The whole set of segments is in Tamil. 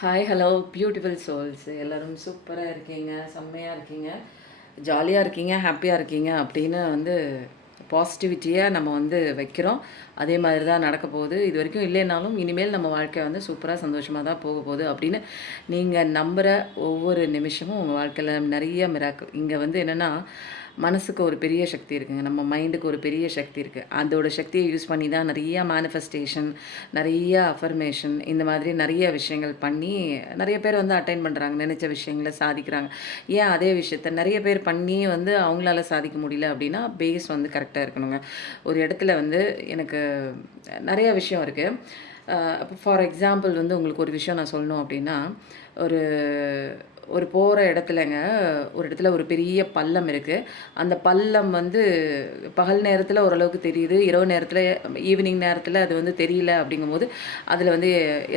ஹாய் ஹலோ பியூட்டிஃபுல் சோல்ஸ் எல்லோரும் சூப்பராக இருக்கீங்க, செம்மையாக இருக்கீங்க, ஜாலியாக இருக்கீங்க, ஹாப்பியாக இருக்கீங்க அப்படின்னு பாசிட்டிவிட்டியை நம்ம வைக்கிறோம். அதே மாதிரி தான் நடக்க போகுது. இது வரைக்கும் இல்லைனாலும் இனிமேல் நம்ம வாழ்க்கை சூப்பராக சந்தோஷமாக தான் போக போகுது அப்படின்னு நீங்கள் நம்புகிற ஒவ்வொரு நிமிஷமும் உங்கள் வாழ்க்கையில் நிறைய மிராக்கள். இங்கே என்னென்னா மனசுக்கு ஒரு பெரிய சக்தி இருக்குங்க. நம்ம மைண்டுக்கு ஒரு பெரிய சக்தி இருக்குது. அதோட சக்தியை யூஸ் பண்ணி தான் நிறையா மேனிஃபெஸ்டேஷன், நிறைய அஃபர்மேஷன், இந்த மாதிரி நிறைய விஷயங்கள் பண்ணி நிறைய பேர் அட்டைன் பண்ணுறாங்க. நினச்ச விஷயங்களை சாதிக்கிறாங்க. ஏன் அதே விஷயத்த நிறைய பேர் பண்ணி அவங்களால சாதிக்க முடியல அப்படின்னா பேஸ் கரெக்டாக இருக்கணுங்க. ஒரு இடத்துல எனக்கு நிறைய விஷயம் இருக்குது. இப்போ ஃபார் எக்ஸாம்பிள் உங்களுக்கு ஒரு விஷயம் நான் சொல்லணும் அப்படின்னா, ஒரு ஒரு போகிற இடத்துலங்க, ஒரு இடத்துல ஒரு பெரிய பள்ளம் இருக்குது. அந்த பள்ளம் பகல் நேரத்தில் ஓரளவுக்கு தெரியுது. இரவு நேரத்தில், ஈவினிங் நேரத்தில் அது தெரியல. அப்படிங்கும்போது அதில்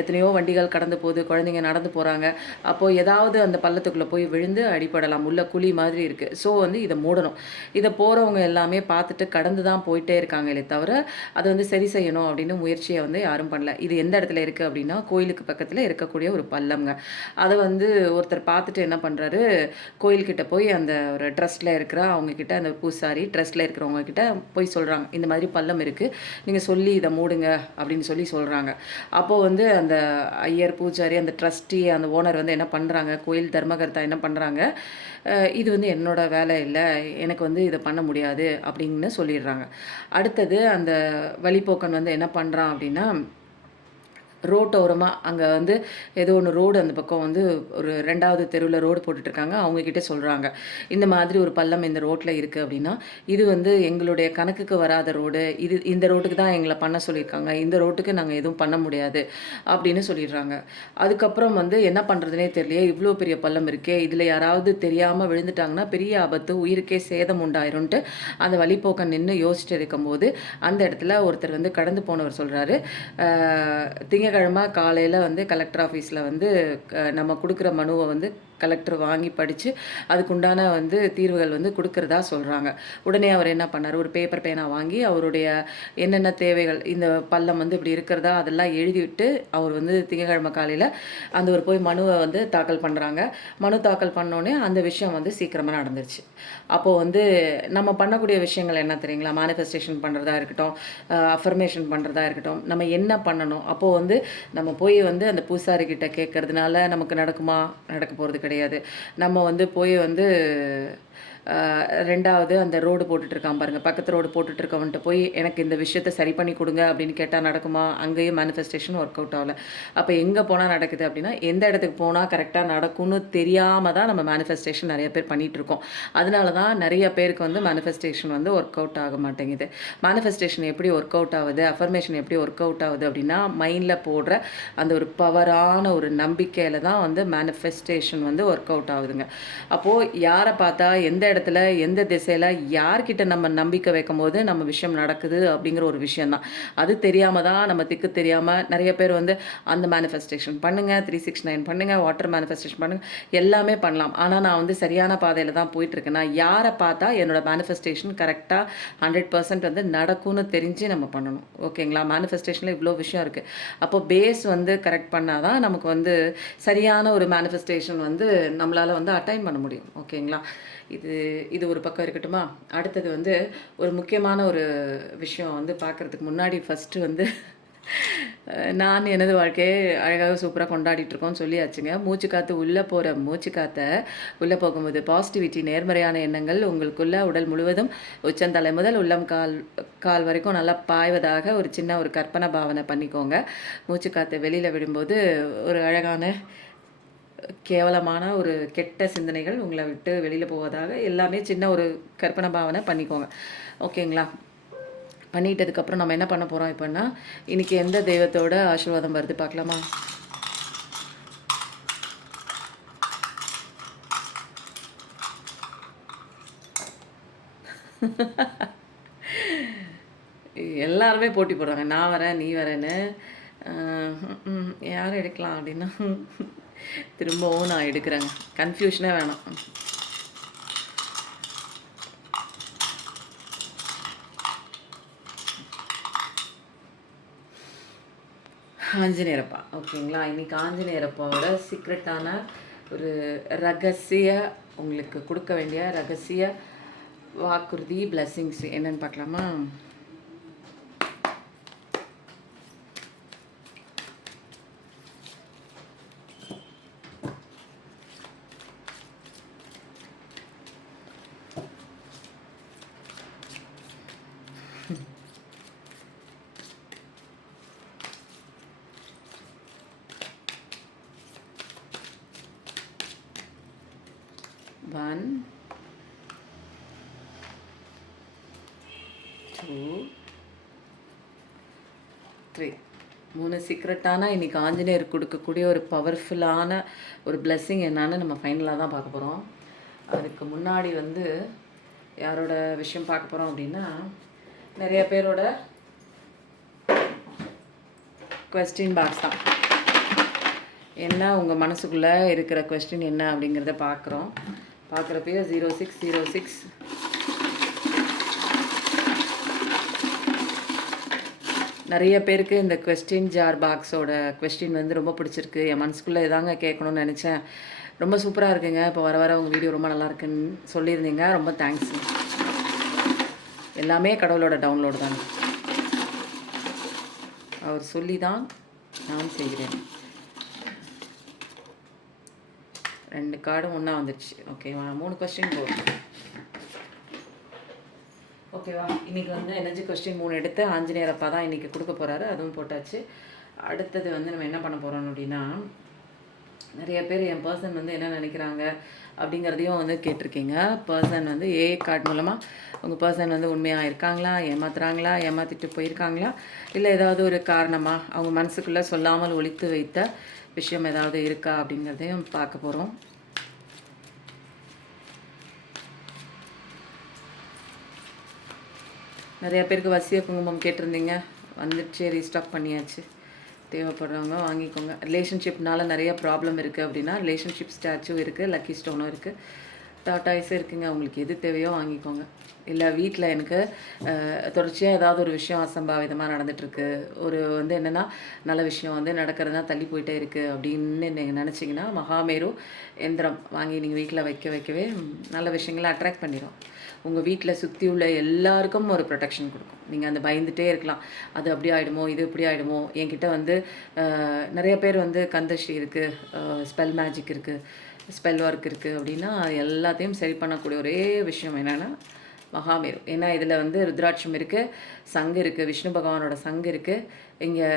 எத்தனையோ வண்டிகள் கடந்து போகுது, குழந்தைங்க நடந்து போகிறாங்க. அப்போது ஏதாவது அந்த பள்ளத்துக்குள்ளே போய் விழுந்து அடிப்படலாம். உள்ள குழி மாதிரி இருக்குது. ஸோ இதை மூடணும். இதை போகிறவங்க எல்லாமே பார்த்துட்டு கடந்து தான் போயிட்டே இருக்காங்களே தவிர அதை சரி செய்யணும் அப்படின்னு முயற்சியை யாரும் பண்ணல. இது எந்த இடத்துல இருக்குது அப்படின்னா, கோயிலுக்கு பக்கத்தில் இருக்கக்கூடிய ஒரு பள்ளம்ங்க. அதை ஒருத்தர் பார்த்துட்டு என்ன பண்ணுறாரு, கோயில்கிட்ட போய் அந்த ஒரு ட்ரஸ்ட்டில் இருக்கிற அவங்கக்கிட்ட, அந்த பூசாரி ட்ரஸ்ட்டில் இருக்கிறவங்க கிட்ட போய் சொல்கிறாங்க, இந்த மாதிரி பள்ளம் இருக்குது, நீங்கள் சொல்லி இதை மூடுங்க அப்படின்னு சொல்கிறாங்க. அப்போது அந்த ஐயர், பூஜாரி, அந்த ட்ரஸ்டி, அந்த ஓனர் என்ன பண்ணுறாங்க, கோயில் தர்மகர்த்தா என்ன பண்ணுறாங்க, இது என்னோட வேலை இல்லை, எனக்கு இதை பண்ண முடியாது அப்படின்னு சொல்லிடுறாங்க. அடுத்தது அந்த வழிப்போக்கன் என்ன பண்ணுறான் அப்படின்னா, ரோட்டோரமாக அங்கே ஏதோ ஒன்று ரோடு, அந்த பக்கம் ஒரு 2வது தெருவில் ரோடு போட்டுட்ருக்காங்க. அவங்கக்கிட்ட சொல்கிறாங்க, இந்த மாதிரி ஒரு பள்ளம் இந்த ரோட்டில் இருக்குது அப்படின்னா, இது எங்களுடைய கணக்குக்கு வராத ரோடு, இந்த ரோட்டுக்கு தான் எங்களை பண்ண சொல்லியிருக்காங்க, இந்த ரோட்டுக்கு நாங்கள் எதுவும் பண்ண முடியாது அப்படின்னு சொல்லிடுறாங்க. அதுக்கப்புறம் என்ன பண்ணுறதுனே தெரியலையே, இவ்வளோ பெரிய பள்ளம் இருக்கே, இதில் யாராவது தெரியாமல் விழுந்துட்டாங்கன்னா பெரிய ஆபத்து, உயிருக்கே சேதம் உண்டாயிரும்ன்ட்டு அந்த வழிப்போக்கன் நின்று யோசிச்சுட்டு இருக்கும்போது அந்த இடத்துல ஒருத்தர் கடந்து போனவர் சொல்கிறாரு, திங்கக்கிழமை காலையில் கலெக்டர் ஆஃபீஸில் நம்ம கொடுக்குற மனுவை கலெக்டர் வாங்கி படித்து அதுக்குண்டான தீர்வுகள் கொடுக்குறதா சொல்கிறாங்க. உடனே அவர் என்ன பண்ணார், ஒரு பேப்பர் பேனா வாங்கி அவருடைய என்னென்ன தேவைகள், இந்த பள்ளம் இப்படி இருக்கிறதா அதெல்லாம் எழுதிவிட்டு அவர் திங்கக்கிழமை காலையில் அந்த ஒரு போய் மனுவை தாக்கல் பண்ணுறாங்க. மனு தாக்கல் பண்ணோன்னே அந்த விஷயம் சீக்கிரமாக நடந்துருச்சு. அப்போது நம்ம பண்ணக்கூடிய விஷயங்கள் என்ன தெரியுங்களா, மேனிஃபெஸ்டேஷன் பண்ணுறதா இருக்கட்டும், அஃபர்மேஷன் பண்ணுறதா இருக்கட்டும், நம்ம என்ன பண்ணணும், அப்போது நம்ம போய் அந்த பூசாரிக்கிட்ட கேட்கறதுனால நமக்கு நடக்குமா, நடக்க போகிறது கிடையாது. நம்ம போய் 2வது அந்த ரோடு போட்டுட்ருக்கான் பாருங்கள், பக்கத்து ரோடு போட்டுட்ருக்கவன்ட்டு போய் எனக்கு இந்த விஷயத்த சரி பண்ணி கொடுங்க அப்படின்னு கேட்டால் நடக்குமா, அங்கேயும் மேனிஃபெஸ்டேஷன் ஒர்க் அவுட் ஆகலை. அப்போ எங்கே போனால் நடக்குது அப்படின்னா, எந்த இடத்துக்கு போனால் கரெக்டாக நடக்கும்னு தெரியாமல் தான் நம்ம மேனிஃபெஸ்டேஷன் நிறைய பேர் பண்ணிகிட்ருக்கோம். அதனால தான் நிறைய பேருக்கு மேனிஃபெஸ்டேஷன் ஒர்க் அவுட் ஆக மாட்டேங்குது. மேனிஃபெஸ்டேஷன் எப்படி ஒர்க் அவுட் ஆகுது, அஃபர்மேஷன் எப்படி ஒர்க் அவுட் ஆகுது அப்படின்னா, மைண்டில் போடுற அந்த ஒரு பவரான ஒரு நம்பிக்கையில் தான் மேனிஃபெஸ்டேஷன் ஒர்க் அவுட் ஆகுதுங்க. அப்போது யாரை பார்த்தா, எந்த இடத்துல, எந்த திசையில், யார்கிட்ட நம்ம நம்பிக்கை வைக்கும் போது நம்ம விஷயம் நடக்குது அப்படிங்கிற ஒரு விஷயந்தான். அது தெரியாமல் தான், நம்ம திக்கு தெரியாமல் நிறைய பேர் அந்த மேனிஃபெஸ்டேஷன் பண்ணுங்கள், 369 பண்ணுங்கள், வாட்டர் மேனிஃபெஸ்டேஷன் பண்ணுங்கள், எல்லாமே பண்ணலாம். ஆனால் நான் சரியான பாதையில் தான் போயிட்டுருக்கேன். நான் யாரை பார்த்தா என்னோடய மேனிஃபெஸ்டேஷன் கரெக்டாக 100% நடக்கும்னு தெரிஞ்சு நம்ம பண்ணணும். ஓகேங்களா, மேனிஃபெஸ்டேஷனில் இவ்வளோ விஷயம் இருக்குது. அப்போ பேஸ் கரெக்ட் பண்ணால் தான் நமக்கு சரியான ஒரு மேனிஃபெஸ்டேஷன் நம்மளால் அட்டைன் பண்ண முடியும். ஓகேங்களா, இது இது ஒரு பக்கம் இருக்கட்டுமா. அடுத்தது ஒரு முக்கியமான ஒரு விஷயம் பார்க்குறதுக்கு முன்னாடி ஃபஸ்ட்டு நான் எனது வாழ்க்கையை அழகாக சூப்பராக கொண்டாடிட்டுருக்கோம்னு சொல்லியாச்சுங்க. மூச்சு காற்று உள்ளே போகிற மூச்சு காற்றை உள்ளே போகும்போது பாசிட்டிவிட்டி, நேர்மறையான எண்ணங்கள் உங்களுக்குள்ள உடல் முழுவதும் உச்சந்தலை முதல் உள்ளம் கால் வரைக்கும் நல்லா பாய்வதாக ஒரு சின்ன ஒரு கற்பனை பாவனை பண்ணிக்கோங்க. மூச்சு காற்றை வெளியில் விடும்போது ஒரு அழகான கேவலமான ஒரு கெட்ட சிந்தனைகள் உங்களை விட்டு வெளியில் போவதாக எல்லாமே சின்ன ஒரு கற்பனை பாவனை பண்ணிக்கோங்க. ஓகேங்களா, பண்ணிட்டதுக்கப்புறம் நம்ம என்ன பண்ண போகிறோம் இப்போன்னா, இன்றைக்கி எந்த தெய்வத்தோட ஆசீர்வாதம் வருது பார்க்கலாமா. எல்லாருமே போட்டி போடுறாங்க, நான் வரேன் நீ வரேன்னு. யார் எடுக்கலாம் அப்படின்னா திரும்பவும் நான் எடுக்கிறேங்க, கன்ஃபியூஷனே வேணாம். ஆஞ்சநேயரப்பா ஓகேங்களா. இன்றைக்கி ஆஞ்சநேயரப்பாவோட சீக்ரெட்டான ஒரு ரகசிய உங்களுக்கு கொடுக்க வேண்டிய ரகசிய வாக்குறுதி பிளெஸ்ஸிங்ஸ் என்னன்னு பார்க்கலாமா. ஒன் 2 3 3 சீக்ரெட்டான இன்றைக்கி ஆஞ்சநேயர் கொடுக்கக்கூடிய ஒரு பவர்ஃபுல்லான ஒரு பிளெஸ்ஸிங் என்னான்னு நம்ம ஃபைனலாக தான் பார்க்க போகிறோம். அதுக்கு முன்னாடி வந்து யாரோட விஷயம் பார்க்க போகிறோம் அப்படின்னா, நிறைய பேரோட கொஸ்டின் பாக்ஸ் தான். என்ன உங்கள் மனசுக்குள்ளே இருக்கிற கொஸ்டின் என்ன அப்படிங்கிறத பார்க்குறப்பயே 0606 நிறைய பேருக்கு இந்த கொஸ்டின் ஜார் பாக்ஸோட கொஸ்டின் வந்து ரொம்ப பிடிச்சிருக்கு. என் மனசுக்குள்ளே இதாங்க கேட்கணும்னு நினச்சேன். ரொம்ப சூப்பராக இருக்குங்க. இப்போ வர வர உங்கள் வீடியோ ரொம்ப நல்லா இருக்குன்னு சொல்லியிருந்தீங்க. ரொம்ப தேங்க்ஸ். எல்லாமே கடவுளோட டவுன்லோடு தாங்க. அவர் சொல்லி தான் நான் செய்கிறேன். 2 கார்டும் ஒன்றா வந்துடுச்சு. ஓகேவா, 3 கொஸ்டின் போதும். ஓகேவா, இன்றைக்கி வந்து எனர்ஜி கொஸ்டின் 3 எடுத்து ஆஞ்சநேயரப்பா தான் இன்றைக்கி கொடுக்க போகிறாரு. அதுவும் போட்டாச்சு. அடுத்தது வந்து நம்ம என்ன பண்ண போகிறோம் அப்படின்னா, நிறைய பேர் என் பர்சன் வந்து என்ன நினைக்கிறாங்க அப்படிங்கிறதையும் வந்து கேட்டிருக்கீங்க. பர்சன் வந்து ஏ கார்டு மூலமாக உங்கள் பர்சன் வந்து உண்மையாக இருக்காங்களா, ஏமாத்துறாங்களா, ஏமாற்றிட்டு போயிருக்காங்களா, இல்லை ஏதாவது ஒரு காரணமாக அவங்க மனசுக்குள்ளே சொல்லாமல் ஒழித்து வைத்த விஷயம் ஏதாவது இருக்கா அப்படிங்கிறதையும் பார்க்க போகிறோம். நிறையா பேருக்கு வசிய குங்குமம் கேட்டிருந்தீங்க, வந்துடுச்சு, ரீஸ்டாக் பண்ணியாச்சு. தேவைப்படுறவங்க வாங்கிக்கோங்க. ரிலேஷன்ஷிப்னால நிறைய ப்ராப்ளம் இருக்குது அப்படின்னா ரிலேஷன்ஷிப் ஸ்டாச்சும் இருக்குது, லக்கி ஸ்டோனும் இருக்குது, டாட்டாய்ஸும் இருக்குங்க. உங்களுக்கு எது தேவையோ வாங்கிக்கோங்க. இல்லை வீட்டில் எனக்கு தொடர்ச்சியாக ஏதாவது ஒரு விஷயம் அசம்பாவிதமாக நடந்துகிட்ருக்கு, ஒரு வந்து என்னென்னா நல்ல விஷயம் வந்து நடக்கிறதுனா தள்ளி போயிட்டே இருக்குது அப்படின்னு நீங்கள் நினச்சிங்கன்னா மகாமேரு எந்திரம் வாங்கி நீங்கள் வீட்டில் வைக்கவே நல்ல விஷயங்களை அட்ராக்ட் பண்ணிடும். உங்கள் வீட்டில் சுற்றி உள்ள எல்லாருக்கும் ஒரு ப்ரொடெக்ஷன் கொடுக்கும். நீங்கள் அந்த பயந்துகிட்டே இருக்கலாம், அது அப்படி ஆகிடுமோ, இது இப்படி ஆகிடுமோ. என்கிட்ட வந்து நிறைய பேர் வந்து கந்தஸ்ரீ இருக்குது, ஸ்பெல் மேஜிக் இருக்குது, ஸ்பெல் ஒர்க் இருக்குது அப்படின்னா எல்லாத்தையும் சரி பண்ணக்கூடிய ஒரே விஷயம் என்னென்னா மகாமேரு. ஏன்னா இதில் வந்து ருத்ராட்சம் இருக்குது, சங்கு இருக்குது, விஷ்ணு பகவானோட சங்கு இருக்குது, இங்கே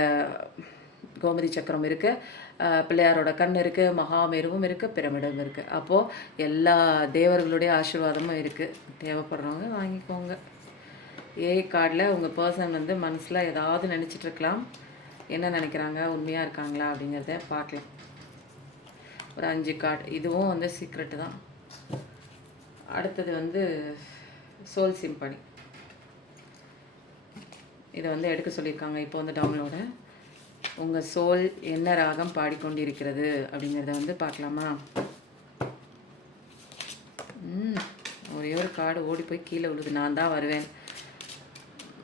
கோமதி சக்கரம் இருக்குது, பிள்ளையாரோட கண் இருக்குது, மகாமேருவும் இருக்குது, பிரமிடும் இருக்குது. அப்போது எல்லா தேவர்களுடைய ஆசீர்வாதமும் இருக்குது. தேவைப்படுறவங்க வாங்கிக்கோங்க. ஏ கார்டில் உங்கள் பர்சன் வந்து மனசில் ஏதாவது நினச்சிட்ருக்கலாம். என்ன நினைக்கிறாங்க, உண்மையாக இருக்காங்களா அப்படிங்கிறத பார்க்கலாம். ஒரு 5 கார்டு, இதுவும் வந்து சீக்ரெட்டு தான். அடுத்தது வந்து சோல் சிம்பனி, இதை வந்து எடுக்க சொல்லியிருக்காங்க. இப்போ வந்து டவுன்லோடு. உங்கள் சோல் என்ன ராகம் பாடிக்கொண்டிருக்கிறது அப்படிங்கிறத வந்து பார்க்கலாமா. ஒரே ஒரு கார்டு ஓடி போய் கீழே விழுது. நான் தான் வருவேன்,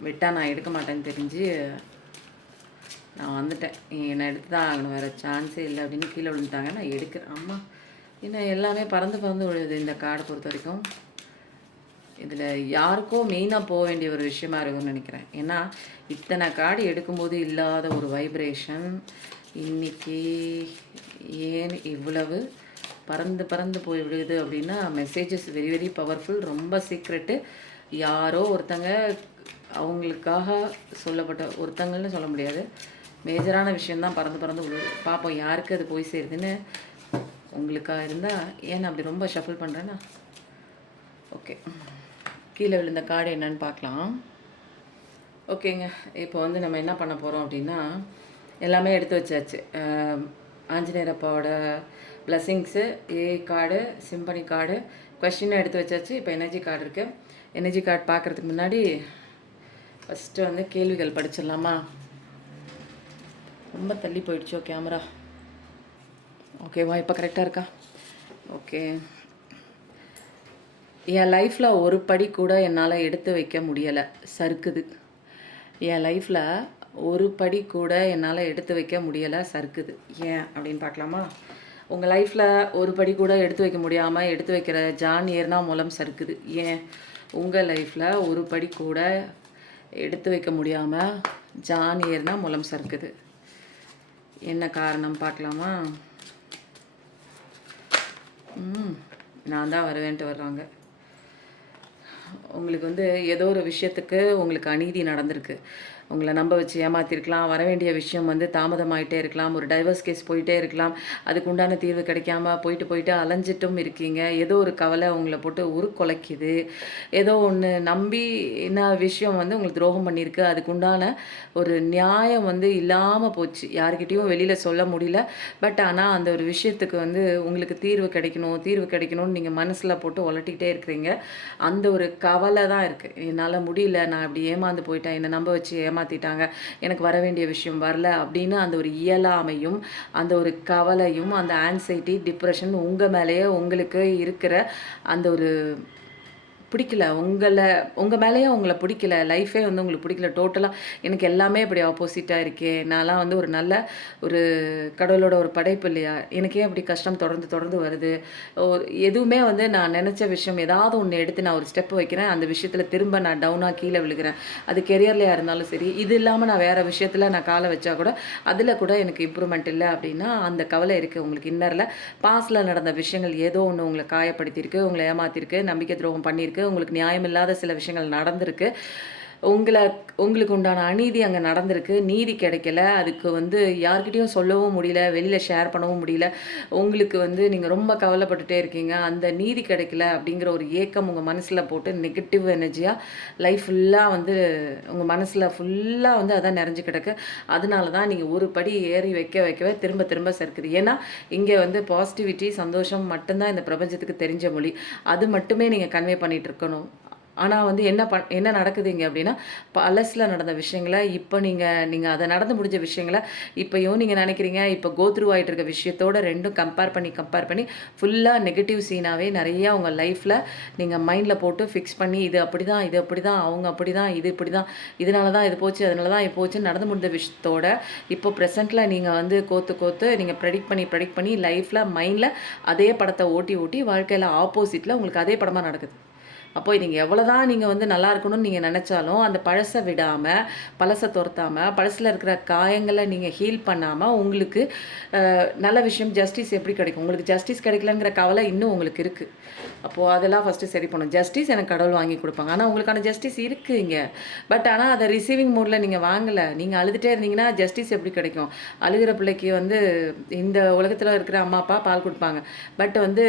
விட்டால் நான் எடுக்க மாட்டேன்னு தெரிஞ்சு நான் வந்துட்டேன். என்னை எடுத்து தான் ஆகணும், வேறு சான்ஸே இல்லை அப்படின்னு கீழே விழுந்துட்டாங்க. நான் எடுக்கிறேன். அம்மா இன்னும் எல்லாமே பறந்து விழுது இந்த கார்டை பொறுத்த வரைக்கும். இதில் யாருக்கோ மெயினாக போக வேண்டிய ஒரு விஷயமா இருக்கும்னு நினைக்கிறேன். ஏன்னா இத்தனை கார்டு எடுக்கும்போது இல்லாத ஒரு வைப்ரேஷன் இன்றைக்கி ஏன் இவ்வளவு பறந்து போய் விடுது அப்படின்னா, மெசேஜஸ் வெரி வெரி பவர்ஃபுல், ரொம்ப சீக்ரெட்டு. யாரோ ஒருத்தங்க அவங்களுக்காக சொல்லப்பட்ட, ஒருத்தங்கள்னு சொல்ல முடியாது, மேஜரான விஷயந்தான் பறந்து விடுது. பார்ப்போம் யாருக்கு அது போய் சேருதுன்னு. உங்களுக்காக இருந்தால் ஏன் அப்படி ரொம்ப ஷஃபிள் பண்ணுறேன்னா. ஓகே, கீழே விழுந்த கார்டு என்னன்னு பார்க்கலாம். ஓகேங்க, இப்போ வந்து நம்ம என்ன பண்ண போகிறோம் அப்படின்னா, எல்லாமே எடுத்து வச்சாச்சு. ஆஞ்சநேயரப்பாவோட பிளெஸ்ஸிங்ஸு, ஏ கார்டு, சிம்பனி கார்டு, கொஸ்டினை எடுத்து வச்சாச்சு. இப்போ எனர்ஜி கார்டு இருக்குது. எனர்ஜி கார்டு பார்க்குறதுக்கு முன்னாடி ஃபஸ்ட்டு வந்து கேள்விகள் படிச்சிடலாமா. ரொம்ப தள்ளி போயிடுச்சோ கேமரா. ஓகேவா, இப்போ கரெக்டாக இருக்கா? ஓகே. என் லைஃப்பில் ஒரு படி கூட என்னால் எடுத்து வைக்க முடியலை, சறுக்குது. என் லைஃப்பில் ஒரு படி கூட என்னால் எடுத்து வைக்க முடியலை, சறுக்குது. ஏன் அப்படின்னு பார்க்கலாமா? உங்கள் லைஃப்பில் ஒரு படி கூட எடுத்து வைக்க முடியாமல் எடுத்து வைக்கிற ஜான் ஏறுனா மூலம் சறுக்குது. ஏன் உங்கள் லைஃப்பில் ஒரு படி கூட எடுத்து வைக்க முடியாமல் ஜான் ஏறுனா மூலம் சறுக்குது? என்ன காரணம் பார்க்கலாமா? நான் தான் வருவேன்ட்டு வர்றாங்க. உங்களுக்கு வந்து ஏதோ ஒரு விஷயத்துக்கு உங்களுக்கு அநீதி நடந்திருக்கு. உங்களை நம்ப வச்சு ஏமாத்திருக்கலாம். வர வேண்டிய விஷயம் வந்து தாமதமாயிட்டே இருக்கலாம். ஒரு டைவர்ஸ் கேஸ் போயிட்டே இருக்கலாம். அதுக்கு உண்டான தீர்வு கிடைக்காம போயிட்டு அலைஞ்சிட்டும் இருக்கீங்க. ஏதோ ஒரு கவலை உங்களை போட்டு உருக்குலைக்குது. ஏதோ ஒன்று நம்பி என்ன விஷயம் வந்து உங்களுக்கு துரோகம் பண்ணியிருக்கு. அதுக்கு உண்டான ஒரு நியாயம் வந்து இல்லாமல் போச்சு. யார்கிட்டயும் வெளியில் சொல்ல முடியல. பட் ஆனால் அந்த ஒரு விஷயத்துக்கு வந்து உங்களுக்கு தீர்வு கிடைக்கணும்னு நீங்கள் மனசில் போட்டு உலட்டிக்கிட்டே இருக்கிறீங்க. அந்த ஒரு கவலை தான் இருக்குது. என்னால் முடியல, நான் இப்படி ஏமாந்து போயிட்டேன், என்னை நம்ப வச்சு ஏமாற்றிட்டாங்க, எனக்கு வர வேண்டிய விஷயம் வரல அப்படின்னு அந்த ஒரு இயலாமையும் அந்த ஒரு கவலையும் அந்த ஆன்சைட்டி டிப்ரெஷன் உங்கள் மேலேயே உங்களுக்கு இருக்கிற அந்த ஒரு பிடிக்கல உங்கள் மேலேயே உங்களை பிடிக்கல, லைஃபே வந்து உங்களுக்கு பிடிக்கல. டோட்டலாக எனக்கு எல்லாமே இப்படி ஆப்போசிட்டாக இருக்கே, நான்லாம் வந்து ஒரு நல்ல ஒரு கடவுளோட ஒரு படைப்பு இல்லையா, எனக்கே அப்படி கஷ்டம் தொடர்ந்து வருது. எதுவுமே வந்து நான் நினச்ச விஷயம் ஏதாவது ஒன்று எடுத்து நான் ஒரு ஸ்டெப் வைக்கிறேன், அந்த விஷயத்தில் திரும்ப நான் டவுனாக கீழே விழுகிறேன். அது கெரியர்லையாக இருந்தாலும் சரி, இது இல்லாமல் நான் வேறு விஷயத்தில் நான் காலை வச்சா கூட அதில் கூட எனக்கு இம்ப்ரூவ்மெண்ட் இல்லை அப்படின்னா அந்த கவலை இருக்குது உங்களுக்கு இன்னரில். பாஸ்டில் நடந்த விஷயங்கள் ஏதோ ஒன்று உங்களை காயப்படுத்தியிருக்கு, உங்களை ஏமாற்றிருக்கு, நம்பிக்கை துரோகம் பண்ணியிருக்கு, உங்களுக்கு நியாயமில்லாத சில விஷயங்கள் நடந்திருக்கு. உங்களுக்கு உண்டான அநீதி அங்கே நடந்திருக்கு. நீதி கிடைக்கல. அதுக்கு வந்து யார்கிட்டயும் சொல்லவும் முடியல, வெளியில் ஷேர் பண்ணவும் முடியல. உங்களுக்கு வந்து நீங்கள் ரொம்ப கவலைப்பட்டுட்டே இருக்கீங்க. அந்த நீதி கிடைக்கல அப்படிங்கிற ஒரு ஏக்கம் உங்கள் மனசில் போட்டு நெகட்டிவ் எனர்ஜியாக லைஃப் ஃபுல்லாக வந்து உங்கள் மனசில் ஃபுல்லாக வந்து அதான் நிறைஞ்சு கிடக்கு. அதனால தான் நீங்கள் ஒரு படி ஏறி வைக்கவே திரும்ப சறுக்குது. ஏன்னா இங்கே வந்து பாசிட்டிவிட்டி, சந்தோஷம் மட்டும்தான் இந்த பிரபஞ்சத்துக்கு தெரிஞ்ச மொழி. அது மட்டுமே நீங்கள் கன்வே பண்ணிகிட்டு இருக்கணும். ஆனால் வந்து என்ன நடக்குது இங்கே அப்படின்னா, பழசில் நடந்த விஷயங்கள இப்போ நீங்கள் அதை நடந்து முடிஞ்ச விஷயங்கள இப்போயும் நீங்கள் நினைக்கிறீங்க, இப்போ கோ த்ரூ ஆகிட்டு இருக்க விஷயத்தோட ரெண்டும் கம்பேர் பண்ணி ஃபுல்லாக நெகட்டிவ் சீனாகவே நிறையா உங்கள் லைஃப்பில் நீங்கள் மைண்டில் போட்டு ஃபிக்ஸ் பண்ணி இது அப்படி தான், அவங்க அப்படி தான், இது இப்படி தான், இதனால தான் இது போச்சு, அதனால தான் இது போச்சு நடந்து முடிஞ்ச விஷயத்தோட இப்போ ப்ரெசென்ட்டில் நீங்கள் வந்து கோத்து நீங்கள் ப்ரெடிக்ட் பண்ணி லைஃப்பில் மைண்டில் அதே படத்தை ஓட்டி வாழ்க்கையில் ஆப்போசிட்டில் உங்களுக்கு அதே படமாக நடக்குது. அப்போ நீங்கள் எவ்வளோதான் நீங்கள் வந்து நல்லா இருக்கணும்னு நீங்கள் நினச்சாலும் அந்த பழசை விடாமல், பழசை துரத்தாமல், பழசில் இருக்கிற காயங்களை நீங்கள் ஹீல் பண்ணாமல் உங்களுக்கு நல்ல விஷயம் ஜஸ்டிஸ் எப்படி கிடைக்கும்? உங்களுக்கு ஜஸ்டிஸ் கிடைக்கலங்கிற கவலை இன்னும் உங்களுக்கு இருக்குது. அப்போது அதெல்லாம் ஃபஸ்ட்டு சரி பண்ணணும். ஜஸ்டிஸ் எனக்கு கடவுள் வாங்கி கொடுப்பாங்க. ஆனால் உங்களுக்கான ஜஸ்டிஸ் இருக்குது இங்கே. பட் ஆனால் அதை ரிசீவிங் மோடில் நீங்கள் வாங்கலை. நீங்கள் அழுதுகிட்டே இருந்தீங்கன்னா ஜஸ்டிஸ் எப்படி கிடைக்கும்? அழுகிற பிள்ளைக்கு வந்து இந்த உலகத்தில் இருக்கிற அம்மா அப்பா பால் கொடுப்பாங்க. பட் வந்து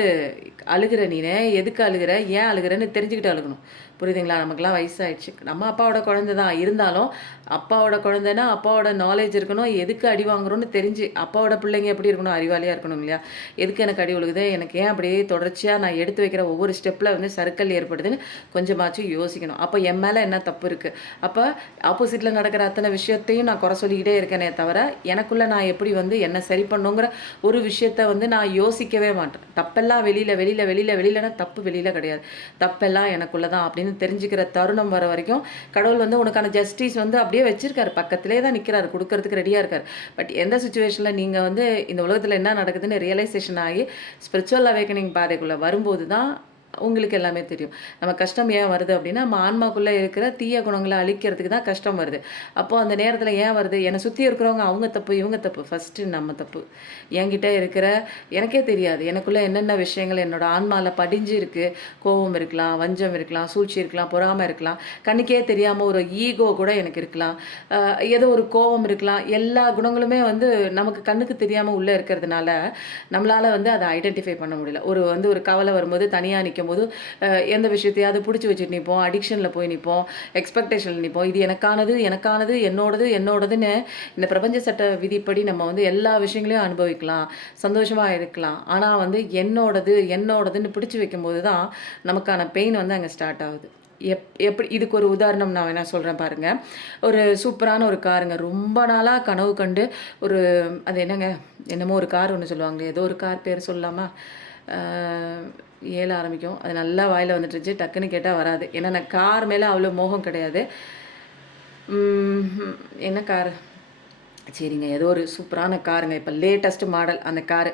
அழுகிற நீனே எதுக்கு அழுகிற, ஏன் அழுகிறன்னு தெரிஞ்சுக்கிட்டு அழுகணும். புரியுதுங்களா? நமக்குலாம் வயசாகிடுச்சு. நம்ம அப்பாவோட குழந்தை தான் இருந்தாலும் அப்பாவோட குழந்தைன்னா அப்பாவோட நாலேஜ் இருக்கணும், எதுக்கு அடி வாங்குறோன்னு தெரிஞ்சு. அப்பாவோட பிள்ளைங்க எப்படி இருக்கணும்? அறிவாளியாக இருக்கணும் இல்லையா? எதுக்கு எனக்கு அடி விழுகுது, எனக்கு ஏன் அப்படியே தொடர்ச்சியாக நான் எடுத்து வைக்கிற ஒவ்வொரு ஸ்டெப்பில் வந்து சறுக்கல் ஏற்படுதுன்னு கொஞ்சமாச்சும் யோசிக்கணும். அப்போ என் மேலே என்ன தப்பு இருக்குது? அப்போ ஆப்போசிட்டில் நடக்கிற அத்தனை விஷயத்தையும் நான் குறை சொல்லிக்கிட்டே இருக்கேனே தவிர எனக்குள்ளே நான் எப்படி வந்து என்ன சரி பண்ணுங்கிற ஒரு விஷயத்த வந்து நான் யோசிக்கவே மாட்டேன். தப்பெல்லாம் வெளியிலனா தப்பு வெளியில் கிடையாது, தப்பெல்லாம் எனக்குள்ளே தான் அப்படின்னு தெரிஞ்சுக்கிற தருணம் வர வரைக்கும் கடவுள் வந்து உனக்கான ஜஸ்டிஸ் வந்து அப்படியே வச்சிருக்காரு, பக்கத்திலே தான் நிற்கிறாரு, கொடுக்கறதுக்கு ரெடியாக இருக்கார். பட் எந்த சுச்சுவேஷனில் நீங்கள் வந்து இந்த உலகத்தில் என்ன நடக்குதுன்னு ரியலைசேஷன் ஆகி ஸ்பிரிச்சுவல் அவேக்கனிங் பாதைக்குள்ளே வரும்போது தான் உங்களுக்கு எல்லாமே தெரியும். நம்ம கஷ்டம் ஏன் வருது அப்படின்னா, நம்ம ஆன்மாக்குள்ளே இருக்கிற தீய குணங்களை அழிக்கிறதுக்கு தான் கஷ்டம் வருது. அப்போது அந்த நேரத்தில் ஏன் வருது? என்னை சுற்றி இருக்கிறவங்க அவங்க தப்பு, இவங்க தப்பு, ஃபஸ்ட்டு நம்ம தப்பு. என்கிட்ட இருக்கிற எனக்கே தெரியாது எனக்குள்ளே என்னென்ன விஷயங்கள் என்னோட ஆன்மாவில் படிஞ்சு இருக்குது. கோபம் இருக்கலாம், வஞ்சம் இருக்கலாம், சூழ்ச்சி இருக்கலாம், பொறாமை இருக்கலாம், கண்ணுக்கே தெரியாமல் ஒரு ஈகோ கூட எனக்கு இருக்கலாம், ஏதோ ஒரு கோபம் இருக்கலாம். எல்லா குணங்களுமே வந்து நமக்கு கண்ணுக்கு தெரியாமல் உள்ளே இருக்கிறதுனால நம்மளால் வந்து அதை ஐடென்டிஃபை பண்ண முடியல. ஒரு கவலை வரும்போது தனியாக நிற்க போது எந்த விஷயத்தையாவது பிடிச்சி வச்சுட்டு நிற்போம், அடிக்ஷனில் போய் நிற்போம், எக்ஸ்பெக்டேஷனில் நிற்போம். இது எனக்கானது என்னோடதுன்னு இந்த பிரபஞ்ச சட்ட விதிப்படி நம்ம வந்து எல்லா விஷயங்களையும் அனுபவிக்கலாம், சந்தோஷமாக இருக்கலாம். ஆனால் வந்து என்னோடதுன்னு பிடிச்சி வைக்கும்போது தான் நமக்கான பெயின் வந்து அங்கே ஸ்டார்ட் ஆகுது. எப்படி இதுக்கு ஒரு உதாரணம் நான் வேணா சொல்கிறேன் பாருங்கள். ஒரு சூப்பரான ஒரு காருங்க, ரொம்ப நாளாக கனவு கண்டு அது என்னமோ ஒரு கார் ஒன்று சொல்லுவாங்களே, ஏதோ ஒரு கார் பேர் சொல்லலாமா? ஏல ஆரம்பிக்கும். அது நல்லா வாயில் வந்துட்டுருச்சு, டக்குன்னு கேட்டால் வராது. ஏன்னா நான் கார் மேலே அவ்வளோ மோகம் கிடையாது. என்ன கார்? சரிங்க. ஏதோ ஒரு சூப்பரான காருங்க. இப்ப லேட்டஸ்ட் மாடல் அந்த காரு.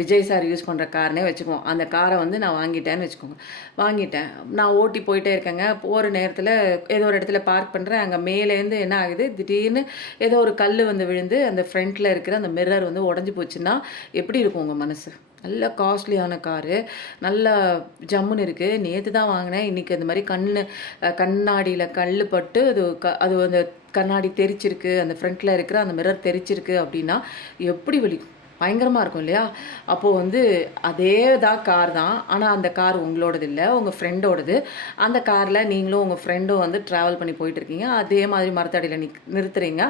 விஜய் சார் யூஸ் பண்ற கார்ன்னே வச்சுக்குவோம். அந்த கார வந்து நான் வாங்கிட்டேன்னு வச்சுக்கோங்க. வாங்கிட்டேன். நான் ஓட்டி போயிட்டே இருக்கேங்க. போற நேரத்தில ஏதோ ஒரு இடத்துல பார்க் பண்றேன். அங்க மேலேருந்து என்ன ஆகுது, திடீர்னு ஏதோ ஒரு கல்லு வந்து விழுந்து, அந்த ஃப்ரண்ட்ல இருக்கிற அந்த மிரர் வந்து உடைஞ்சு போச்சுன்னா, எப்படி இருக்கும் உங்க மனசு? நல்ல காஸ்ட்லியான காரு. நல்லா ஜம்முன்னு இருக்கு. நேத்து தான் வாங்கினேன். இன்னைக்கு அந்த மாரி கண்ணாடியில கல்லு பட்டு அது அந்த கண்ணாடி தெறிச்சிருக்கு. அந்த ஃப்ரண்ட்ல இருக்கிற அந்த மிரர் தெறிச்சிருக்கு அப்டின்னா, எப்படி வலிக்கும்? பயங்கரமா இருக்கும் இல்லையா? அப்போ வந்து அதே கார் தான். ஆனா அந்த கார் உங்களோடது இல்ல. உங்க ஃப்ரெண்டோடது. அந்த கார்ல நீங்களும் உங்க ஃப்ரெண்டும் வந்து ட்ராவல் பண்ணி போயிட்டுருக்கீங்க. அதே மாதிரி மரத்தடியில நிறுத்துறீங்க.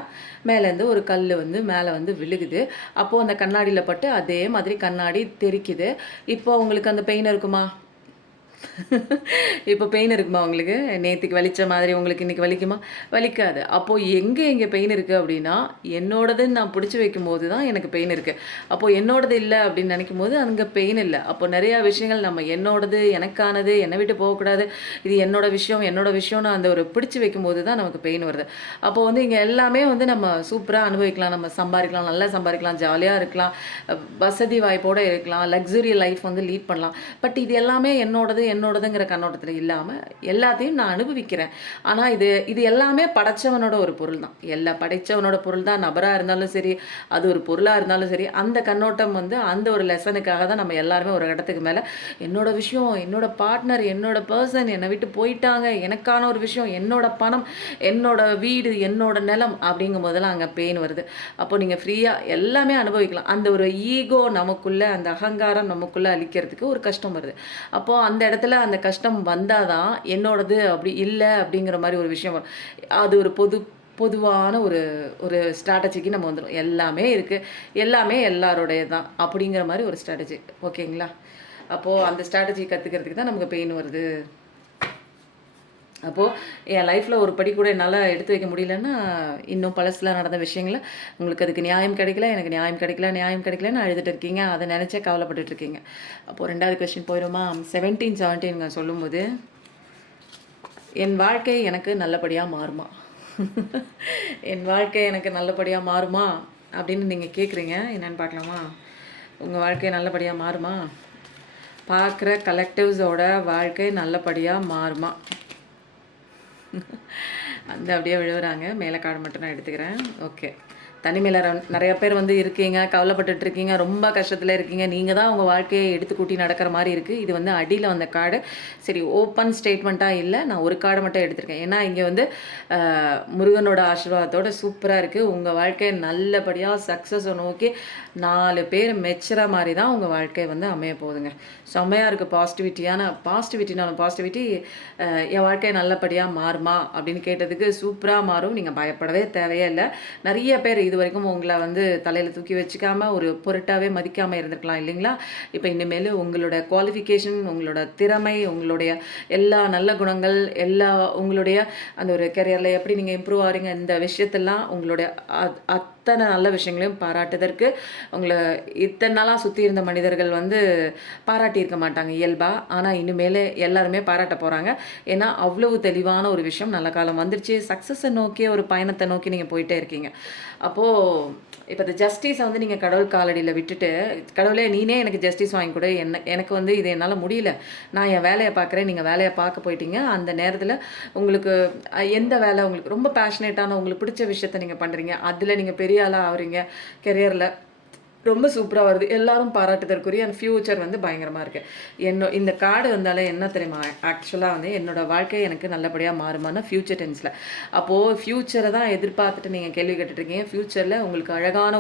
மேலேருந்து ஒரு கல்லு வந்து மேல வந்து விழுகுது. அப்போ அந்த கண்ணாடியில பட்டு அதே மாதிரி கண்ணாடி தெறிக்குது. இப்போ உங்களுக்கு அந்த பெயின் இருக்குமா? இப்போ பெயின் இருக்குமா உங்களுக்கு? நேத்திக்கு வலிச்ச மாதிரி உங்களுக்கு இன்னைக்கு வலிக்குமா? வலிக்காது. அப்போ எங்க பெயின் இருக்கு அப்டின்னா, என்னோடதுன்னு நான் புடிச்சு வைக்கும்போது தான் எனக்கு பெயின் இருக்கு. அப்போ என்னோடது இல்ல அப்டின்னு நெனைக்கும்போது அங்க பெயின் இல்ல. அப்போ நெறைய விஷயங்கள் நம்ம என்னோடது, எனக்கானது, என்னை விட்டு போகக்கூடாது. இது என்னோட விஷயம்னு அந்த ஒரு பிடிச்சு வைக்கும்போது தான் நமக்கு பெயின் வருது. அப்போ வந்து இங்க எல்லாமே வந்து நம்ம சூப்பரா அனுபவிக்கலாம். நம்ம சம்பாரிக்கலாம், நல்லா சம்பாரிக்கலாம், ஜாலியா இருக்கலாம், வசதி வாய்ப்போட இருக்கலாம், லக்ஸுரி லைஃப் வந்து லீட் பண்ணலாம். பட் இது எல்லாமே என்னோடதுங்கிற கண்ணோட்டத்துல இல்லாம, எல்லாத்தையும் நான் அனுபவிக்கிறேன். ஆனா இது இது எல்லாமே படைச்சவனோட ஒரு பொருள் தான். படைச்சவனோட பொருள் தான். நபரா இருந்தாலும் சரி, அது ஒரு பொருளா இருந்தாலும் சரி, அந்த கண்ணோட்டம் வந்து அந்த ஒரு லெசனுக்காக தான் நம்ம எல்லாருமே ஒரு இடத்துக்கு மேல, என்னோட விஷயம், என்னோட பார்ட்னர், என்னோட பெர்சன் என்னை விட்டு போயிட்டாங்க, எனக்கான ஒரு விஷயம், என்னோட பணம், என்னோட வீடு, என்னோட நிலம் அப்படிங்கும்போதெல்லாம் அங்க பெயின் வருது. அப்போ நீங்க ஃப்ரீயா எல்லாமே அனுபவிக்கலாம். அந்த ஒரு ஈகோ நமக்குள்ள, அந்த அகங்காரம் நமக்குள்ள அழிக்கிறதுக்கு ஒரு கஷ்டம் வருது. அப்போ அந்த இடத்துல அந்த கஷ்டம் வந்தா தான், என்னோடது அப்படி இல்ல அப்படிங்கிற மாரி ஒரு விஷயம் வரும். அது ஒரு பொதுவான ஒரு ஒரு ஸ்ட்ராட்டஜிக்கு நம்ம வந்துரும். எல்லாமே இருக்கு. எல்லாமே எல்லாருடையது தான். அப்படிங்கிற மாரி ஒரு ஸ்ட்ராட்டஜி. ஓகேங்களா? அப்போ அந்த ஸ்ட்ராட்டஜி கத்துக்கிறதுக்கு தான் நமக்கு பெயின் வருது. அப்போ என் லைஃப்ல ஒரு படி கூட என்னால எடுத்து வைக்க முடியலன்னா, இன்னும் பழசுல நடந்த விஷயங்கள உங்களுக்கு அதுக்கு நியாயம் கிடைக்கல, எனக்கு நியாயம் கிடைக்கலன்னு அழுதுட்டு இருக்கீங்க. அத நெனச்சே கவலைப்பட்டுட்டு இருக்கீங்க. அப்போ 2வது கொஸ்டின் போயிருமா? 17, 17ங்க சொல்லும்போது, என் வாழ்க்கை எனக்கு நல்லபடியா மாறுமா? என் வாழ்க்கை எனக்கு நல்லபடியா மாறுமா? அப்படின்னு நீங்க கேட்குறீங்க. என்னன்னு பார்க்கலாமா? உங்க வாழ்க்கை நல்லபடியா மாறுமா? பார்க்குற கலெக்டிவ்ஸோட வாழ்க்கை நல்லபடியா மாறுமா? அந்த அப்படியே விழுவுறாங்க. மேலே கார்டு மட்டும் நான் எடுத்துக்கிறேன். ஓகே. தனிமையில நெறைய பேர் வந்து இருக்கீங்க, கவலைப்பட்டுட்டு இருக்கீங்க, ரொம்ப கஷ்டத்துல இருக்கீங்க. நீங்க தான் உங்க வாழ்க்கைய எடுத்து கூட்டி நடக்கிற மாரி இருக்கு. இது வந்து அடியில வந்த கார்டு. சரி, ஓப்பன் ஸ்டேட்மெண்ட்டா இல்ல. நான் ஒரு கார்ட மட்டும் எடுத்திருக்கேன். ஏன்னா, இங்க வந்து முருகனோட ஆசீர்வாதத்தோட சூப்பரா இருக்கு. உங்க வாழ்க்கை நல்லபடியா சக்ஸஸ நோக்கி 4 பேர் மெச்சுற மாரி தான் உங்க வாழ்க்கை வந்து அமைய போகுதுங்க. செம்மையா இருக்கு. பாசிட்டிவிட்டினாலும் பாசிட்டிவிட்டி. என் வாழ்க்கை நல்லபடியா மாறுமா? அப்படின்னு கேட்டதுக்கு சூப்பரா மாறும். நீங்க பயப்படவே தேவையே இல்ல. நெறைய பேர் இதுவரைக்கும் உங்கள வந்து தலையில தூக்கி வச்சுக்காம, ஒரு பொருட்டாவே மதிக்காம இருந்திருக்கலாம் இல்லைங்களா? இப்ப இனிமேலு உங்களோட குவாலிஃபிகேஷன், உங்களோட திறமை, உங்களுடைய எல்லா நல்ல குணங்கள், உங்களுடைய அந்த ஒரு கெரியர்ல எப்படி நீங்க இம்ப்ரூவ் ஆறீங்க, இந்த விஷயத்தெல்லாம் உங்களுடைய அத்தனை நல்ல விஷயங்களையும் பாராட்டுதற்கு, உங்கள இத்தன நாளா சுத்தி இருந்த மனிதர்கள் வந்து பாராட்டியிருக்க மாட்டாங்க இயல்பா. ஆனா இனிமேலு எல்லாருமே பாராட்ட போறாங்க. ஏன்னா, அவ்வளவு தெளிவான ஒரு விஷயம். நல்ல காலம் வந்துருச்சு. சக்சஸ நோக்கிய ஒரு பயணத்த நோக்கி நீங்க போயிட்டே இருக்கீங்க. அப்போ இப்ப இந்த ஜஸ்டிஸ வந்து நீங்க கடவுள் காலடியில விட்டுட்டு, "கடவுளே நீனே எனக்கு ஜஸ்டிஸ் வாங்கி குடு. எனக்கு வந்து இது என்னால முடியல. நான் என் வேலைய பார்க்குறேன். நீங்க வேலைய பார்க்க போயிட்டீங்க. அந்த நேரத்தில உங்களுக்கு எந்த வேலை உங்களுக்கு ரொம்ப பேஷனேட்டான உங்களுக்கு பிடிச்ச விஷயத்த நீங்க பண்றீங்க. அதுல நீங்க பெரிய ஆளா ஆவுறீங்க. கெரியர்ல ரொம்ப சூப்பரா வருது. எல்லாரும் பாராட்டுதற்குரிய அந்த ஃபியூச்சர் வந்து பயங்கரமா இருக்கு. இந்த கார்டு வந்தாலே என்ன தெரியுமா? ஆக்சுவலா வந்து என்னோட வாழ்க்கை எனக்கு நல்லபடியா மாறுமான்னா ஃபியூச்சர் டென்ஸ்ல. அப்போ ஃபியூச்சர தான் எதிர்பார்த்துட்டு நீங்க கேள்வி கேட்டுட்டு இருக்கீங்க. ஃபியூச்சர்ல உங்களுக்கு அழகான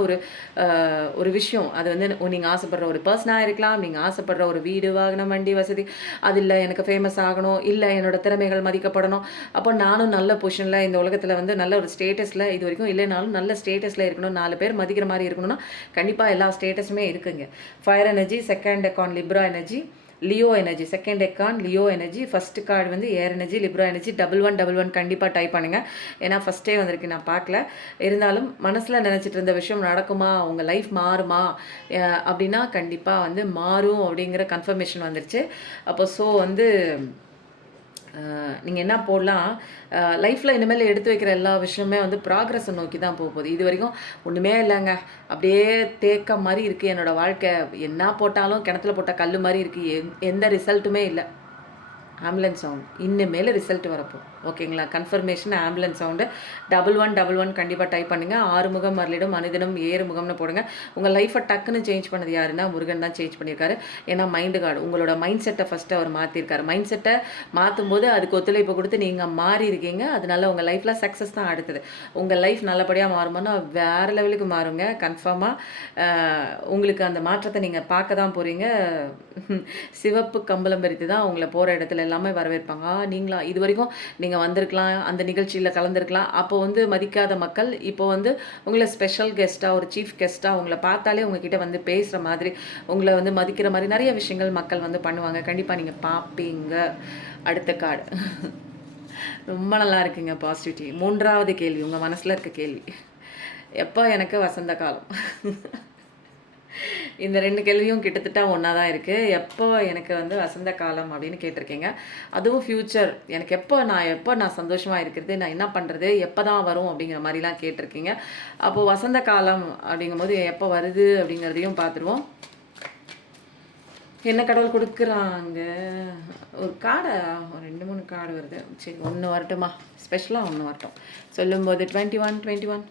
ஒரு விஷயம். அது வந்து நீங்க ஆசைப்படுற ஒரு பெர்சனா இருக்கலாம். நீங்க ஆசைப்படுற ஒரு வீடு, வாகனம், வண்டி வசதி. அது இல்ல எனக்கு ஃபேமஸ் ஆகணும். இல்ல என்னோட திறமைகள் மதிக்கப்படணும். அப்போ நானும் நல்ல பொசிஷன்ல இந்த உலகத்துல வந்து நல்ல ஒரு ஸ்டேட்டஸ்ல இதுவரைக்கும் இல்லைனாலும் நல்ல ஸ்டேட்டஸ்ல இருக்கணும். 4 பேர் மதிக்கிற மாரி இருக்கணும்னா, கண்டிப்பா எல்லா ஸ்டேட்டஸுமே இருக்குங்க. Fire energy, second Deccan Libre energy, Leo energy, second Deccan Leo energy, first card வந்து ஏர் எனர்ஜி, லிப்ரா எனர்ஜி, 1111 கண்டிப்பாக டைப் பண்ணுங்க. ஏன்னா ஃபர்ஸ்ட்டே வந்திருக்கு, நான் பார்க்கல. இருந்தாலும் மனசில் நினச்சிட்டு இருந்த விஷயம் நடக்குமா, உங்கள் லைஃப் மாறுமா அப்படின்னா கண்டிப்பாக வந்து மாறும் அப்படிங்கிற கன்ஃபர்மேஷன் வந்துருச்சு. அப்போ ஸோ வந்து நீங்க என்ன போடலாம், லைஃப்ல இனிமேல் எடுத்து வைக்கிற எல்லா விஷயமுமே வந்து ப்ராக்ரஸ நோக்கி தான் போகுது. இதுவரைக்கும் ஒண்ணுமே இல்லங்க. அப்படியே தேக்கம் மாரி இருக்கு என்னோட வாழ்க்கை. என்ன போட்டாலும் கிணத்துல போட்ட கல்லு மாரி இருக்கு. எந்த ரிசல்ட்டுமே இல்ல. Ambulance sound. இனிமேல் ரிசல்ட் வரப்போகுது. ஓகேங்களா? கன்ஃபர்மேஷன் ஆம்புலன்ஸ் சவுண்டு 1111 கண்டிப்பா டைப் பண்ணுங்க. ஆறுமுகம் அருளிடும் அனுதினம் ஏறுமுகம்னு போடுங்க. உங்க லைஃப்ப டக்குன்னு சேஞ்ச் பண்ணது யாருன்னா, முருகன் தான் சேஞ்ச் பண்ணியிருக்காரு. ஏன்னா மைண்ட் காட். உங்களோட மைண்ட் செட்ட ஃபர்ஸ்ட்டு அவர் மாத்திருக்காரு. மைண்ட் செட்ட மாத்தும்போது அதுக்கு ஒத்துழைப்பு குடுத்து நீங்க மாறி இருக்கீங்க. அதனால உங்க லைஃப்ல சக்சஸ் தான் அடுத்தது. உங்க லைஃப் நல்லபடியா மாறுமான்னா, வேற லெவலுக்கு மாறுங்க. கன்ஃபார்மா உங்களுக்கு அந்த மாற்றத்த நீங்க பார்க்க தான் போறீங்க. சிவப்பு கம்பளம் பறித்து தான் உங்கள போற இடத்துல எல்லாமே வரவேற்பாங்க. நீங்களா இதுவரைக்கும் நீங்க வந்திருக்கலாம், அந்த நிகழ்ச்சியில கலந்துருக்கலாம். அப்போ வந்து மதிக்காத மக்கள், இப்போ வந்து உங்கள ஸ்பெஷல் கெஸ்ட்டா, ஒரு சீஃப் கெஸ்ட்டா உங்கள பார்த்தாலே உங்ககிட்ட வந்து பேசுற மாதிரி, உங்கள வந்து மதிக்கிற மாரி நெறைய விஷயங்கள் மக்கள் வந்து பண்ணுவாங்க. கண்டிப்பா நீங்க பார்ப்பீங்க. அடுத்த கார்டு. ரொம்ப நல்லா இருக்குங்க பாசிட்டிவிட்டி. 3வது கேள்வி, உங்க மனசுல இருக்க கேள்வி. எப்போ எனக்கு வசந்த காலம்? இந்த 2 கேள்வியும் கிட்டத்தட்ட ஒண்ணா தான் இருக்கு. எப்போ எனக்கு வந்து வசந்த காலம் அப்படின்னு கேட்டிருக்கீங்க. அதுவும் ஃப்யூச்சர் எனக்கு எப்போ நான் சந்தோஷமா இருக்கிறது, நான் என்ன பண்றது, எப்பதான் வரும் அப்படிங்கிற மாரிலாம் கேட்டிருக்கீங்க. அப்போ வசந்த காலம் அப்படிங்கும்போது எப்போ வருது அப்படிங்கிறதையும் பார்த்துருவோம். என்ன கடவுள் குடுக்குறாங்க? ஒரு கார்ட 2, 3 கார்டு வருது. சரி 1 வரட்டுமா? ஸ்பெஷலா 1 வரட்டும். சொல்லும்போது 21, 21.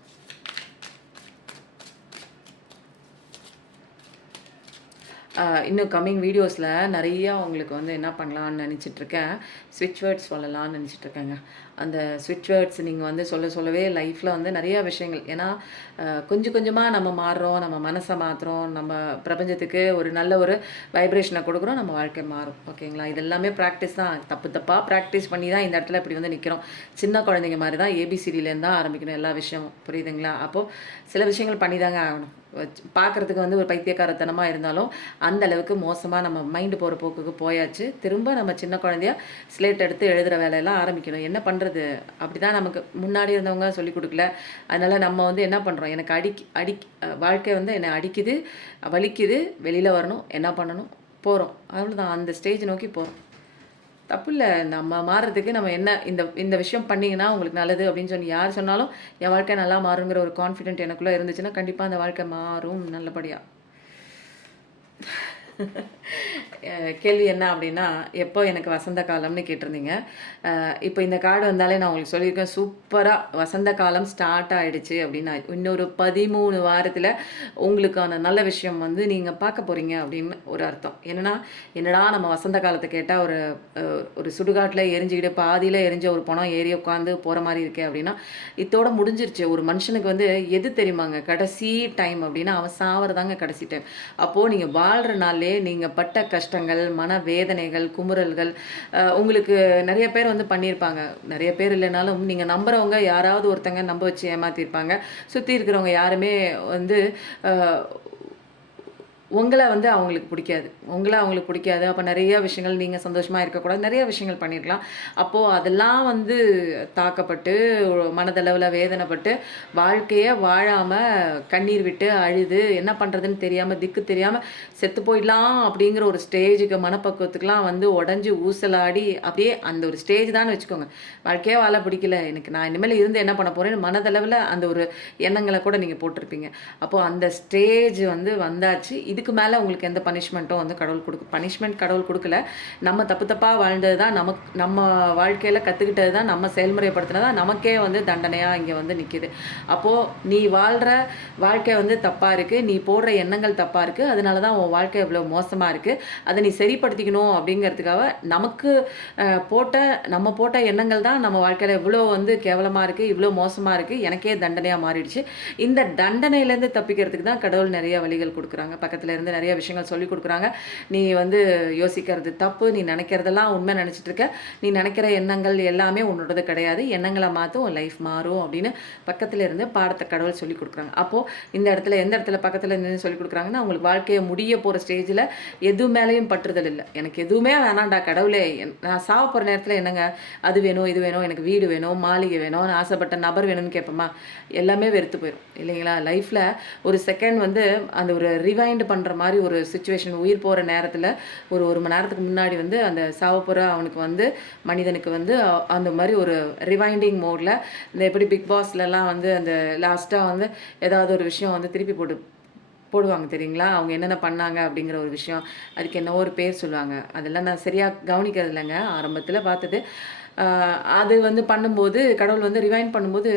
இன்னும் கம்மிங் வீடியோஸில் நிறையா உங்களுக்கு வந்து என்ன பண்ணலான்னு நினச்சிட்ருக்கேன். ஸ்விட்ச் வேர்ட்ஸ் சொல்லலான்னு நினச்சிட்ருக்கேங்க. அந்த ஸ்விட்ச் வேர்ட்ஸ் நீங்கள் வந்து சொல்லவே லைஃப்பில் வந்து நிறையா விஷயங்கள் ஏன்னா கொஞ்சம் கொஞ்சமாக நம்ம மாறுறோம், நம்ம மனசை மாற்றுறோம், நம்ம பிரபஞ்சத்துக்கு ஒரு நல்ல ஒரு வைப்ரேஷனை கொடுக்குறோம், நம்ம வாழ்க்கை மாறும். ஓகேங்களா? இது எல்லாமே ப்ராக்டிஸ் தான். தப்பாக ப்ராக்டிஸ் பண்ணி தான் இந்த இடத்துல இப்படி வந்து நிற்கிறோம். சின்ன குழந்தைங்க மாதிரி தான் ஏபிசிடிலேருந்து தான் ஆரம்பிக்கணும் எல்லா விஷயமும். புரியுதுங்களா? அப்போது சில விஷயங்கள் பண்ணி தாங்க ஆகணும். பார்க்குறதுக்கு வந்து ஒரு பைத்தியக்காரத்தனமாக இருந்தாலும் அந்த அளவுக்கு மோசமாக நம்ம மைண்டு போகிற போக்குக்கு போயாச்சு. திரும்ப நம்ம சின்ன குழந்தையா ஸ்லேட் எடுத்து எழுதுகிற வேலையெல்லாம் ஆரம்பிக்கணும். என்ன பண்ணுறது? அப்படி தான் நமக்கு முன்னாடி இருந்தவங்க சொல்லிக் கொடுக்கல. அதனால் நம்ம வந்து என்ன பண்ணுறோம்? எனக்கு வாழ்க்கை வந்து என்னை அடிக்குது, வலிக்குது, வெளியில் வரணும், என்ன பண்ணணும்? போகிறோம். அவ்வளோதான். அந்த ஸ்டேஜ் நோக்கி போகிறோம். தப்பு இல்லை. நம்ம மாறுறதுக்கு நம்ம என்ன இந்த விஷயம் பண்ணிங்கன்னா உங்களுக்கு நல்லது அப்படின்னு சொல்லி யார் சொன்னாலும் என் வாழ்க்கை நல்லா மாறுங்கிற ஒரு கான்ஃபிடென்ட் எனக்குள்ளே இருந்துச்சுன்னா கண்டிப்பாக அந்த வாழ்க்கை மாறும் நல்லபடியாக. கேள்வி என்ன அப்படின்னா, எப்போ எனக்கு வசந்த காலம்னு கேட்டிருந்தீங்க. இப்போ இந்த கார்டு வந்தாலே நான் உங்களுக்கு சொல்லியிருக்கேன், சூப்பராக வசந்த காலம் ஸ்டார்ட் ஆகிடுச்சு அப்படின்னா இன்னொரு 13 வாரத்தில் உங்களுக்கான நல்ல விஷயம் வந்து நீங்கள் பார்க்க போகிறீங்க அப்படின்னு ஒரு அர்த்தம். என்னடா நம்ம வசந்த காலத்தை கேட்டால் ஒரு சுடுகாட்டில் எரிஞ்சுக்கிட்டு பாதியில் எரிஞ்ச ஒரு பணம் ஏறி உட்காந்து போகிற மாதிரி இருக்கே அப்படின்னா, இதோட முடிஞ்சிருச்சு. ஒரு மனுஷனுக்கு வந்து எது தெரியுமாங்க கடைசி டைம் அப்படின்னா, அவன் சாவறதாங்க கடைசி டைம். அப்போது நீங்கள் வாழ்கிற நாள்லேயே நீங்கள் பட்ட கஷ்டங்கள், மனவேதனைகள், குமுறல்கள் உங்களுக்கு நிறைய பேர் வந்து பண்ணியிருப்பாங்க. நிறைய பேர் இல்லைனாலும் நீங்கள் நம்புறவங்க யாராவது ஒருத்தங்க நம்ப வச்சு ஏமாத்தியிருப்பாங்க. சுற்றி இருக்கிறவங்க யாருமே வந்து உங்கள வந்து அவங்களுக்கு பிடிக்காது. அப்போ நிறைய விஷயங்கள் நீங்கள் சந்தோஷமாக இருக்கக்கூடாது. நிறைய விஷயங்கள் பண்ணியிருக்கலாம். அப்போது அதெல்லாம் வந்து தாக்கப்பட்டு, மனதளவில் வேதனைப்பட்டு, வாழ்க்கையை வாழாமல் கண்ணீர் விட்டு, அழுது, என்ன பண்ணுறதுன்னு தெரியாமல், திக்கு தெரியாமல் செத்து போயிடலாம் அப்படிங்கிற ஒரு ஸ்டேஜுக்கு மனப்பக்குவத்துக்குலாம் வந்து உடஞ்சி ஊசலாடி, அப்படியே அந்த ஒரு ஸ்டேஜ் தான் வச்சுக்கோங்க. வாழ்க்கையே வாழ பிடிக்கல, எனக்கு நான் இனிமேல் இருந்து என்ன பண்ண போகிறேன்னு மனதளவில் அந்த ஒரு எண்ணங்களை கூட நீங்கள் போட்டிருப்பீங்க. அப்போது அந்த ஸ்டேஜ் வந்து வந்தாச்சு. இதுக்கு மேலே உங்களுக்கு எந்த பனிஷ்மெண்ட்டும் வந்து பனிஷ்மெண்ட் கடவுள் கொடுக்கல. நம்ம தப்பாக வாழ்ந்தது தான் நம்ம வாழ்க்கையில் கற்றுக்கிட்டது தான், நம்ம செயல்முறைப்படுத்தினது தான் நமக்கே வந்து தண்டனையாக இங்கே வந்து நிற்கிது. அப்போது நீ வாழ்கிற வாழ்க்கை வந்து தப்பாக இருக்குது, நீ போடுற எண்ணங்கள் தப்பாக இருக்குது, அதனால தான் உன் வாழ்க்கை இவ்வளோ மோசமாக இருக்குது. அதை நீ சரிப்படுத்திக்கணும் அப்படிங்கிறதுக்காக நம்ம போட்ட எண்ணங்கள் தான் நம்ம வாழ்க்கையில் இவ்வளோ வந்து கேவலமாக இருக்குது, இவ்வளோ மோசமாக இருக்குது, எனக்கே தண்டனையாக மாறிடுச்சு. இந்த தண்டனையிலேருந்து தப்பிக்கிறதுக்கு தான் கடவுள் நிறைய வழிகள் கொடுக்குறாங்க. பக்கத்தில் இருந்து நிறைய விஷயங்கள் சொல்லி கொடுக்குறாங்க. நீ வந்து யோசிக்கிறது தப்பு, நீ நினைக்கிறதெல்லாம் உண்மை நினச்சிட்டு இருக்க, நீ நினைக்கிற எண்ணங்கள் எல்லாமே உன்னோடது கிடையாது, எண்ணங்களை மாற்றும் உன் லைஃப் மாறும் அப்படின்னு பக்கத்தில் இருந்து பாடத்தை கடவுள் சொல்லி கொடுக்குறாங்க. அப்போது இந்த இடத்துல எந்த இடத்துல பக்கத்தில் இருந்து சொல்லி கொடுக்குறாங்கன்னா, உங்களுக்கு வாழ்க்கையை முடிய போகிற ஸ்டேஜில் எது மேலேயும் பற்றுதல் இல்லை. எனக்கு எதுவுமே வேணாண்டா கடவுளே, நான் சாவ போகிற நேரத்தில் என்னங்க அது வேணும் இது வேணும், எனக்கு வீடு வேணும், மாளிகை வேணும், நான் ஆசைப்பட்ட நபர் வேணும்னு கேட்போமா? எல்லாமே வெறுத்து போயிடும் இல்லைங்களா? லைஃப்பில் ஒரு செகண்ட் வந்து அந்த ஒரு ரிவைண்ட் பண்ணுற மாதிரி ஒரு சுச்சுவேஷன். உயிர் போகிற நேரத்தில் ஒரு 1 மணி நேரத்துக்கு முன்னாடி வந்து அந்த சாவப்போகிற அவனுக்கு வந்து மனிதனுக்கு வந்து அந்த மாதிரி ஒரு ரிவைண்டிங் மோடில் இந்த எப்படி பிக் பாஸ்லலாம் வந்து அந்த லாஸ்ட்டாக வந்து ஏதாவது ஒரு விஷயம் வந்து திருப்பி போடுவாங்க தெரியுங்களா? அவங்க என்னென்ன பண்ணாங்க அப்படிங்கிற ஒரு விஷயம். அதுக்கு என்னவோ ஒரு பேர் சொல்லுவாங்க. அதெல்லாம் நான் சரியாக கவனிக்கிறது இல்லைங்க. ஆரம்பத்தில் பார்த்தது. அது வந்து பண்ணும்போது கடவுள் வந்து ரிவைண்ட் பண்ணும்போது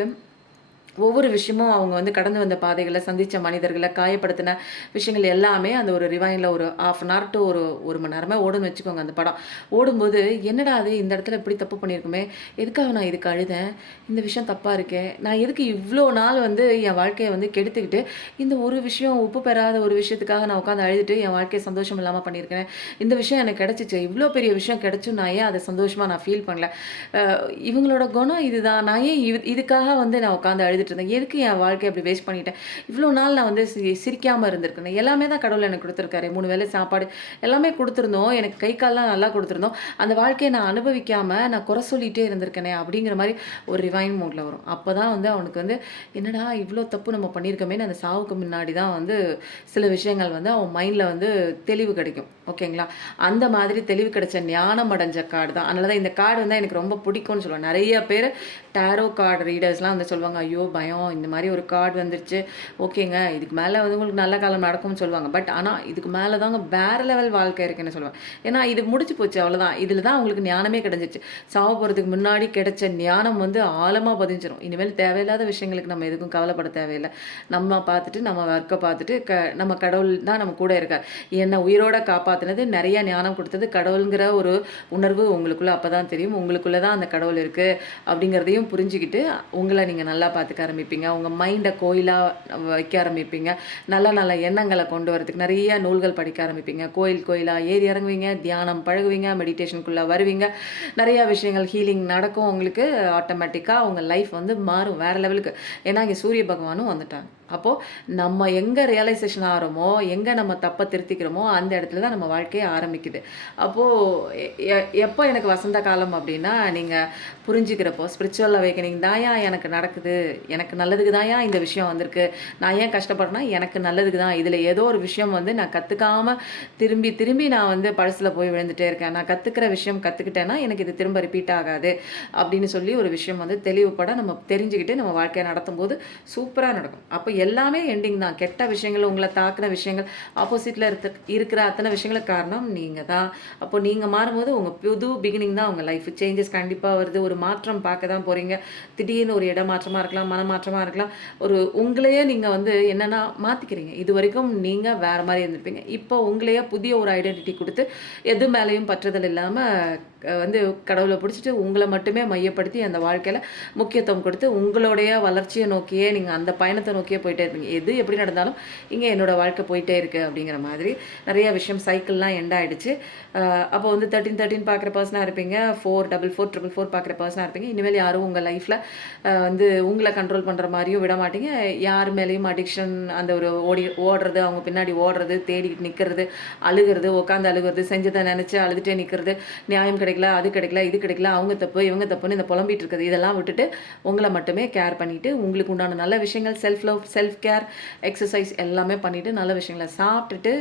ஒவ்வொரு விஷயமும் அவங்க வந்து கடந்து வந்த பாதைகளை, சந்திச்ச மனிதர்கள, காயப்படுத்தின விஷயங்கள் எல்லாமே அந்த ஒரு ரிவைண்ட்ல ஒரு 1/2 அன் ஹவர் டூ ஒரு 1 மணி நேரமே ஓடும்னு வச்சுக்கோங்க அந்த படம். ஓடும்போது என்னடா அது இந்த இடத்துல இப்படி தப்பு பண்ணியிருக்கோமே! எதுக்காக நான் இதுக்கு அழுதேன்? இந்த விஷயம் தப்பா இருக்கே! நான் எதுக்கு இவ்ளோ நாள் வந்து என் வாழ்க்கைய வந்து கெடுத்துக்கிட்டு, இந்த ஒரு விஷயம் உப்பு பெறாத ஒரு விஷயத்துக்காக நான் உட்காந்து அழுதுட்டு என் வாழ்க்கைய சந்தோஷம் இல்லாம பண்ணியிருக்கிறேன். இந்த விஷயம் எனக்கு கிடைச்சுச்சே! இவ்ளோ பெரிய விஷயம் கிடைச்சும் நான் ஏன் அத சந்தோஷமா நான் ஃபீல் பண்ணல? அ இவங்களோட குணம் இதுதான். நான் ஏன் இதுக்காக வந்து நான் உட்காந்து அழுதுட்டு இருந்தேன். எதுக்கு என் வாழ்க்கைய அப்படி வேஸ்ட் பண்ணிட்டேன்? இவ்ளோ நாள் நான் வந்து சிரிக்காம இருந்திருக்கேனே. எல்லாமே தான் கடவுள் எனக்கு குடுத்துருக்காரே. 3 வேளை சாப்பாடு எல்லாமே குடுத்துருந்தோம். எனக்கு கை, கால்லாம் நல்லா குடுத்துருந்தோம். அந்த வாழ்க்கைய நான் அனுபவிக்காம நான் குறை சொல்லிட்டே இருந்திருக்கேனே அப்படிங்கிற மாரி ஒரு ரிவைண்ட் மோட்ல வரும். அப்பதான் வந்து அவனுக்கு வந்து என்னடா இவ்ளோ தப்பு நம்ம பண்ணியிருக்கோமேன்னு அந்த சாவுக்கு முன்னாடி தான் வந்து சில விஷயங்கள் வந்து அவன் மைண்ட்ல வந்து தெளிவு கிடைக்கும். ஓகேங்களா? அந்த மாதிரி தெளிவு கிடைச்ச ஞானம் அடைஞ்ச கார்டு தான். அதனால தான் இந்த கார்டு வந்து எனக்கு ரொம்ப பிடிக்கும்னு சொல்லுவேன். நெறைய பேரு டாரோ கார்டு ரீடர்ஸ்லாம் வந்து சொல்லுவாங்க, "ஐயோ! பயம். இந்த மாரி ஒரு கார்டு வந்துருச்சு. ஓகேங்க. இதுக்கு மேல வந்து உங்களுக்கு நல்ல காலம் நடக்கும்னு" சொல்லுவாங்க. பட் ஆனா இதுக்கு மேல தாங்க வேற லெவல் வாழ்க்கை இருக்குன்னு சொல்லுவேன். ஏன்னா இது முடிஞ்சு போச்சு அவ்வளோதான். இதில தான் உங்களுக்கு ஞானமே கிடைஞ்சிருச்சு. சாவ போறதுக்கு முன்னாடி கிடைச்ச ஞானம் வந்து ஆழமா பதிஞ்சிரும். இனிமேல் தேவையில்லாத விஷயங்களுக்கு நம்ம எதுக்கும் கவலைப்பட தேவையில்ல. நம்ம பார்த்துட்டு, நம்ம ஒர்க்க பார்த்துட்டு, நம்ம கடவுள் தான் நம்ம கூட இருக்கார். என்ன உயிரோட காப்பாத்துனது, நெறைய ஞானம் குடுத்தது கடவுள்ங்கிற ஒரு உணர்வு உங்களுக்குள்ள அப்பதான் தெரியும். உங்களுக்குள்ள தான் அந்த கடவுள் இருக்கு அப்படிங்கிறதையும் புரிஞ்சுக்கிட்டு, உங்கள நீங்க நல்லா பார்த்துக்க ஆரம்பிப்பீங்க. உங்க மைண்ட கோயிலா வைக்க ஆரம்பிப்பீங்க. நல்ல நல்ல எண்ணங்கள கொண்டு வரதுக்கு நெறைய நூல்கள் படிக்க ஆரம்பிப்பீங்க. கோயில் கோயிலா ஏறி இறங்குவீங்க, தியானம் பழகுவீங்க, மெடிடேஷனுக்குள்ள வருவீங்க. நெறைய விஷயங்கள் ஹீலிங் நடக்கும் உங்களுக்கு. ஆட்டோமேட்டிக்கா உங்க லைஃப் வந்து மாறும் வேற லெவலுக்கு. ஏன்னா, இங்க சூரிய பகவானும் வந்துட்டாங்க. அப்போ நம்ம எங்க ரியலைசேஷன் ஆறோமோ, எங்க நம்ம தப்ப திருத்திக்கிறோமோ, அந்த இடத்துல தான் நம்ம வாழ்க்கையே ஆரம்பிக்குது. அப்போ எ எ எப்போ எனக்கு வசந்த காலம் அப்டின்னா, நீங்க புரிஞ்சுக்கிறப்போ, ஸ்பிரிச்சுவல் அவேக்கனிங் தான்யா எனக்கு நடக்குது. எனக்கு நல்லதுக்கு தான்யா இந்த விஷயம் வந்திருக்கு. நான் ஏன் கஷ்டப்படுறேன்னா, எனக்கு நல்லதுக்கு தான். இதில ஏதோ ஒரு விஷயம் வந்து நான் கத்துக்காம திரும்பி திரும்பி நான் வந்து பழசுல போய் விழுந்துட்டே இருக்கேன். நான் கத்துக்கிற விஷயம் கத்துக்கிட்டேன்னா, எனக்கு இது திரும்ப ரிப்பீட் ஆகாது. அப்படின்னு சொல்லி ஒரு விஷயம் வந்து தெளிவுபட நம்ம தெரிஞ்சுக்கிட்டு நம்ம வாழ்க்கைய நடத்தும்போது சூப்பரா நடக்கும். அப்ப எல்லாமே எண்டிங் தான். கெட்ட விஷயங்கள், உங்கள தாக்குன விஷயங்கள், ஆப்போசிட்ல இருக்கிற அத்தன விஷயங்களுக்கு காரணம் நீங்க தான். அப்போ நீங்க மாறும்போது உங்க புது பிகினிங் தான் உங்க லைஃப். சேஞ்சஸ் கண்டிப்பா வருது. ஒரு மாற்றம் பார்க்க தான் போறீங்க. திடீர்னு ஒரு இடமாற்றமா இருக்கலாம், மனமாற்றமா இருக்கலாம். ஒரு உங்களையே நீங்க வந்து என்னன்னா மாத்திக்கிறீங்க. இதுவரைக்கும் நீங்க வேற மாரி இருந்திருப்பீங்க. இப்போ உங்களையே புதிய ஒரு ஐடென்டிட்டி குடுத்து, எது மேலயும் பற்றுதல் இல்லாம வந்து கடவுள புடிச்சுட்டு உங்கள மட்டுமே மையப்படுத்தி அந்த வாழ்க்கையில முக்கியத்துவம் குடுத்து, உங்களுடைய வளர்ச்சிய நோக்கியே நீங்க அந்த பயணத்த நோக்கியே போயிட்டே இருப்பீங்க. எது எப்படி நடந்தாலும், இங்க என்னோட வாழ்க்கை போயிட்டே இருக்கு அப்படிங்கிற மாதிரி நெறைய விஷயம் சைக்கிள்லாம் எண்ட் ஆயிடுச்சு. அப்போ வந்து 13, 13 பார்க்குற பர்சனா இருப்பீங்க. 444, 444 பார்க்குற பர்சனா இருப்பீங்க. இனிமேல் யாரும் உங்க லைஃப்ல வந்து உங்கள கண்ட்ரோல் பண்ற மாரியும் விட மாட்டீங்க. யார் மேலயும் அடிக்ஷன் அந்த ஒரு ஓடுறது, அவங்க பின்னாடி ஓடுறது, தேடிக்கிட்டு நிக்கிறது, அழுகுறது, உட்காந்து அழுகுறது, செஞ்சத நெனச்சு அழுதுட்டே நிக்கிறது, நியாயம் கிடைக்கல, அது கிடைக்கல, இது கிடைக்கல, அவங்க தப்பு, இவங்க தப்புன்னு இந்த புலம்பிட்டு இருக்குது. இதெல்லாம் விட்டுட்டு உங்கள மட்டுமே கேர் பண்ணிட்டு, உங்களுக்கு உண்டான நல்ல விஷயங்கள் self love, self care, exercise எல்லாமே பண்ணிட்டு, நல்ல விஷயங்கள சாப்பிட்டுட்டு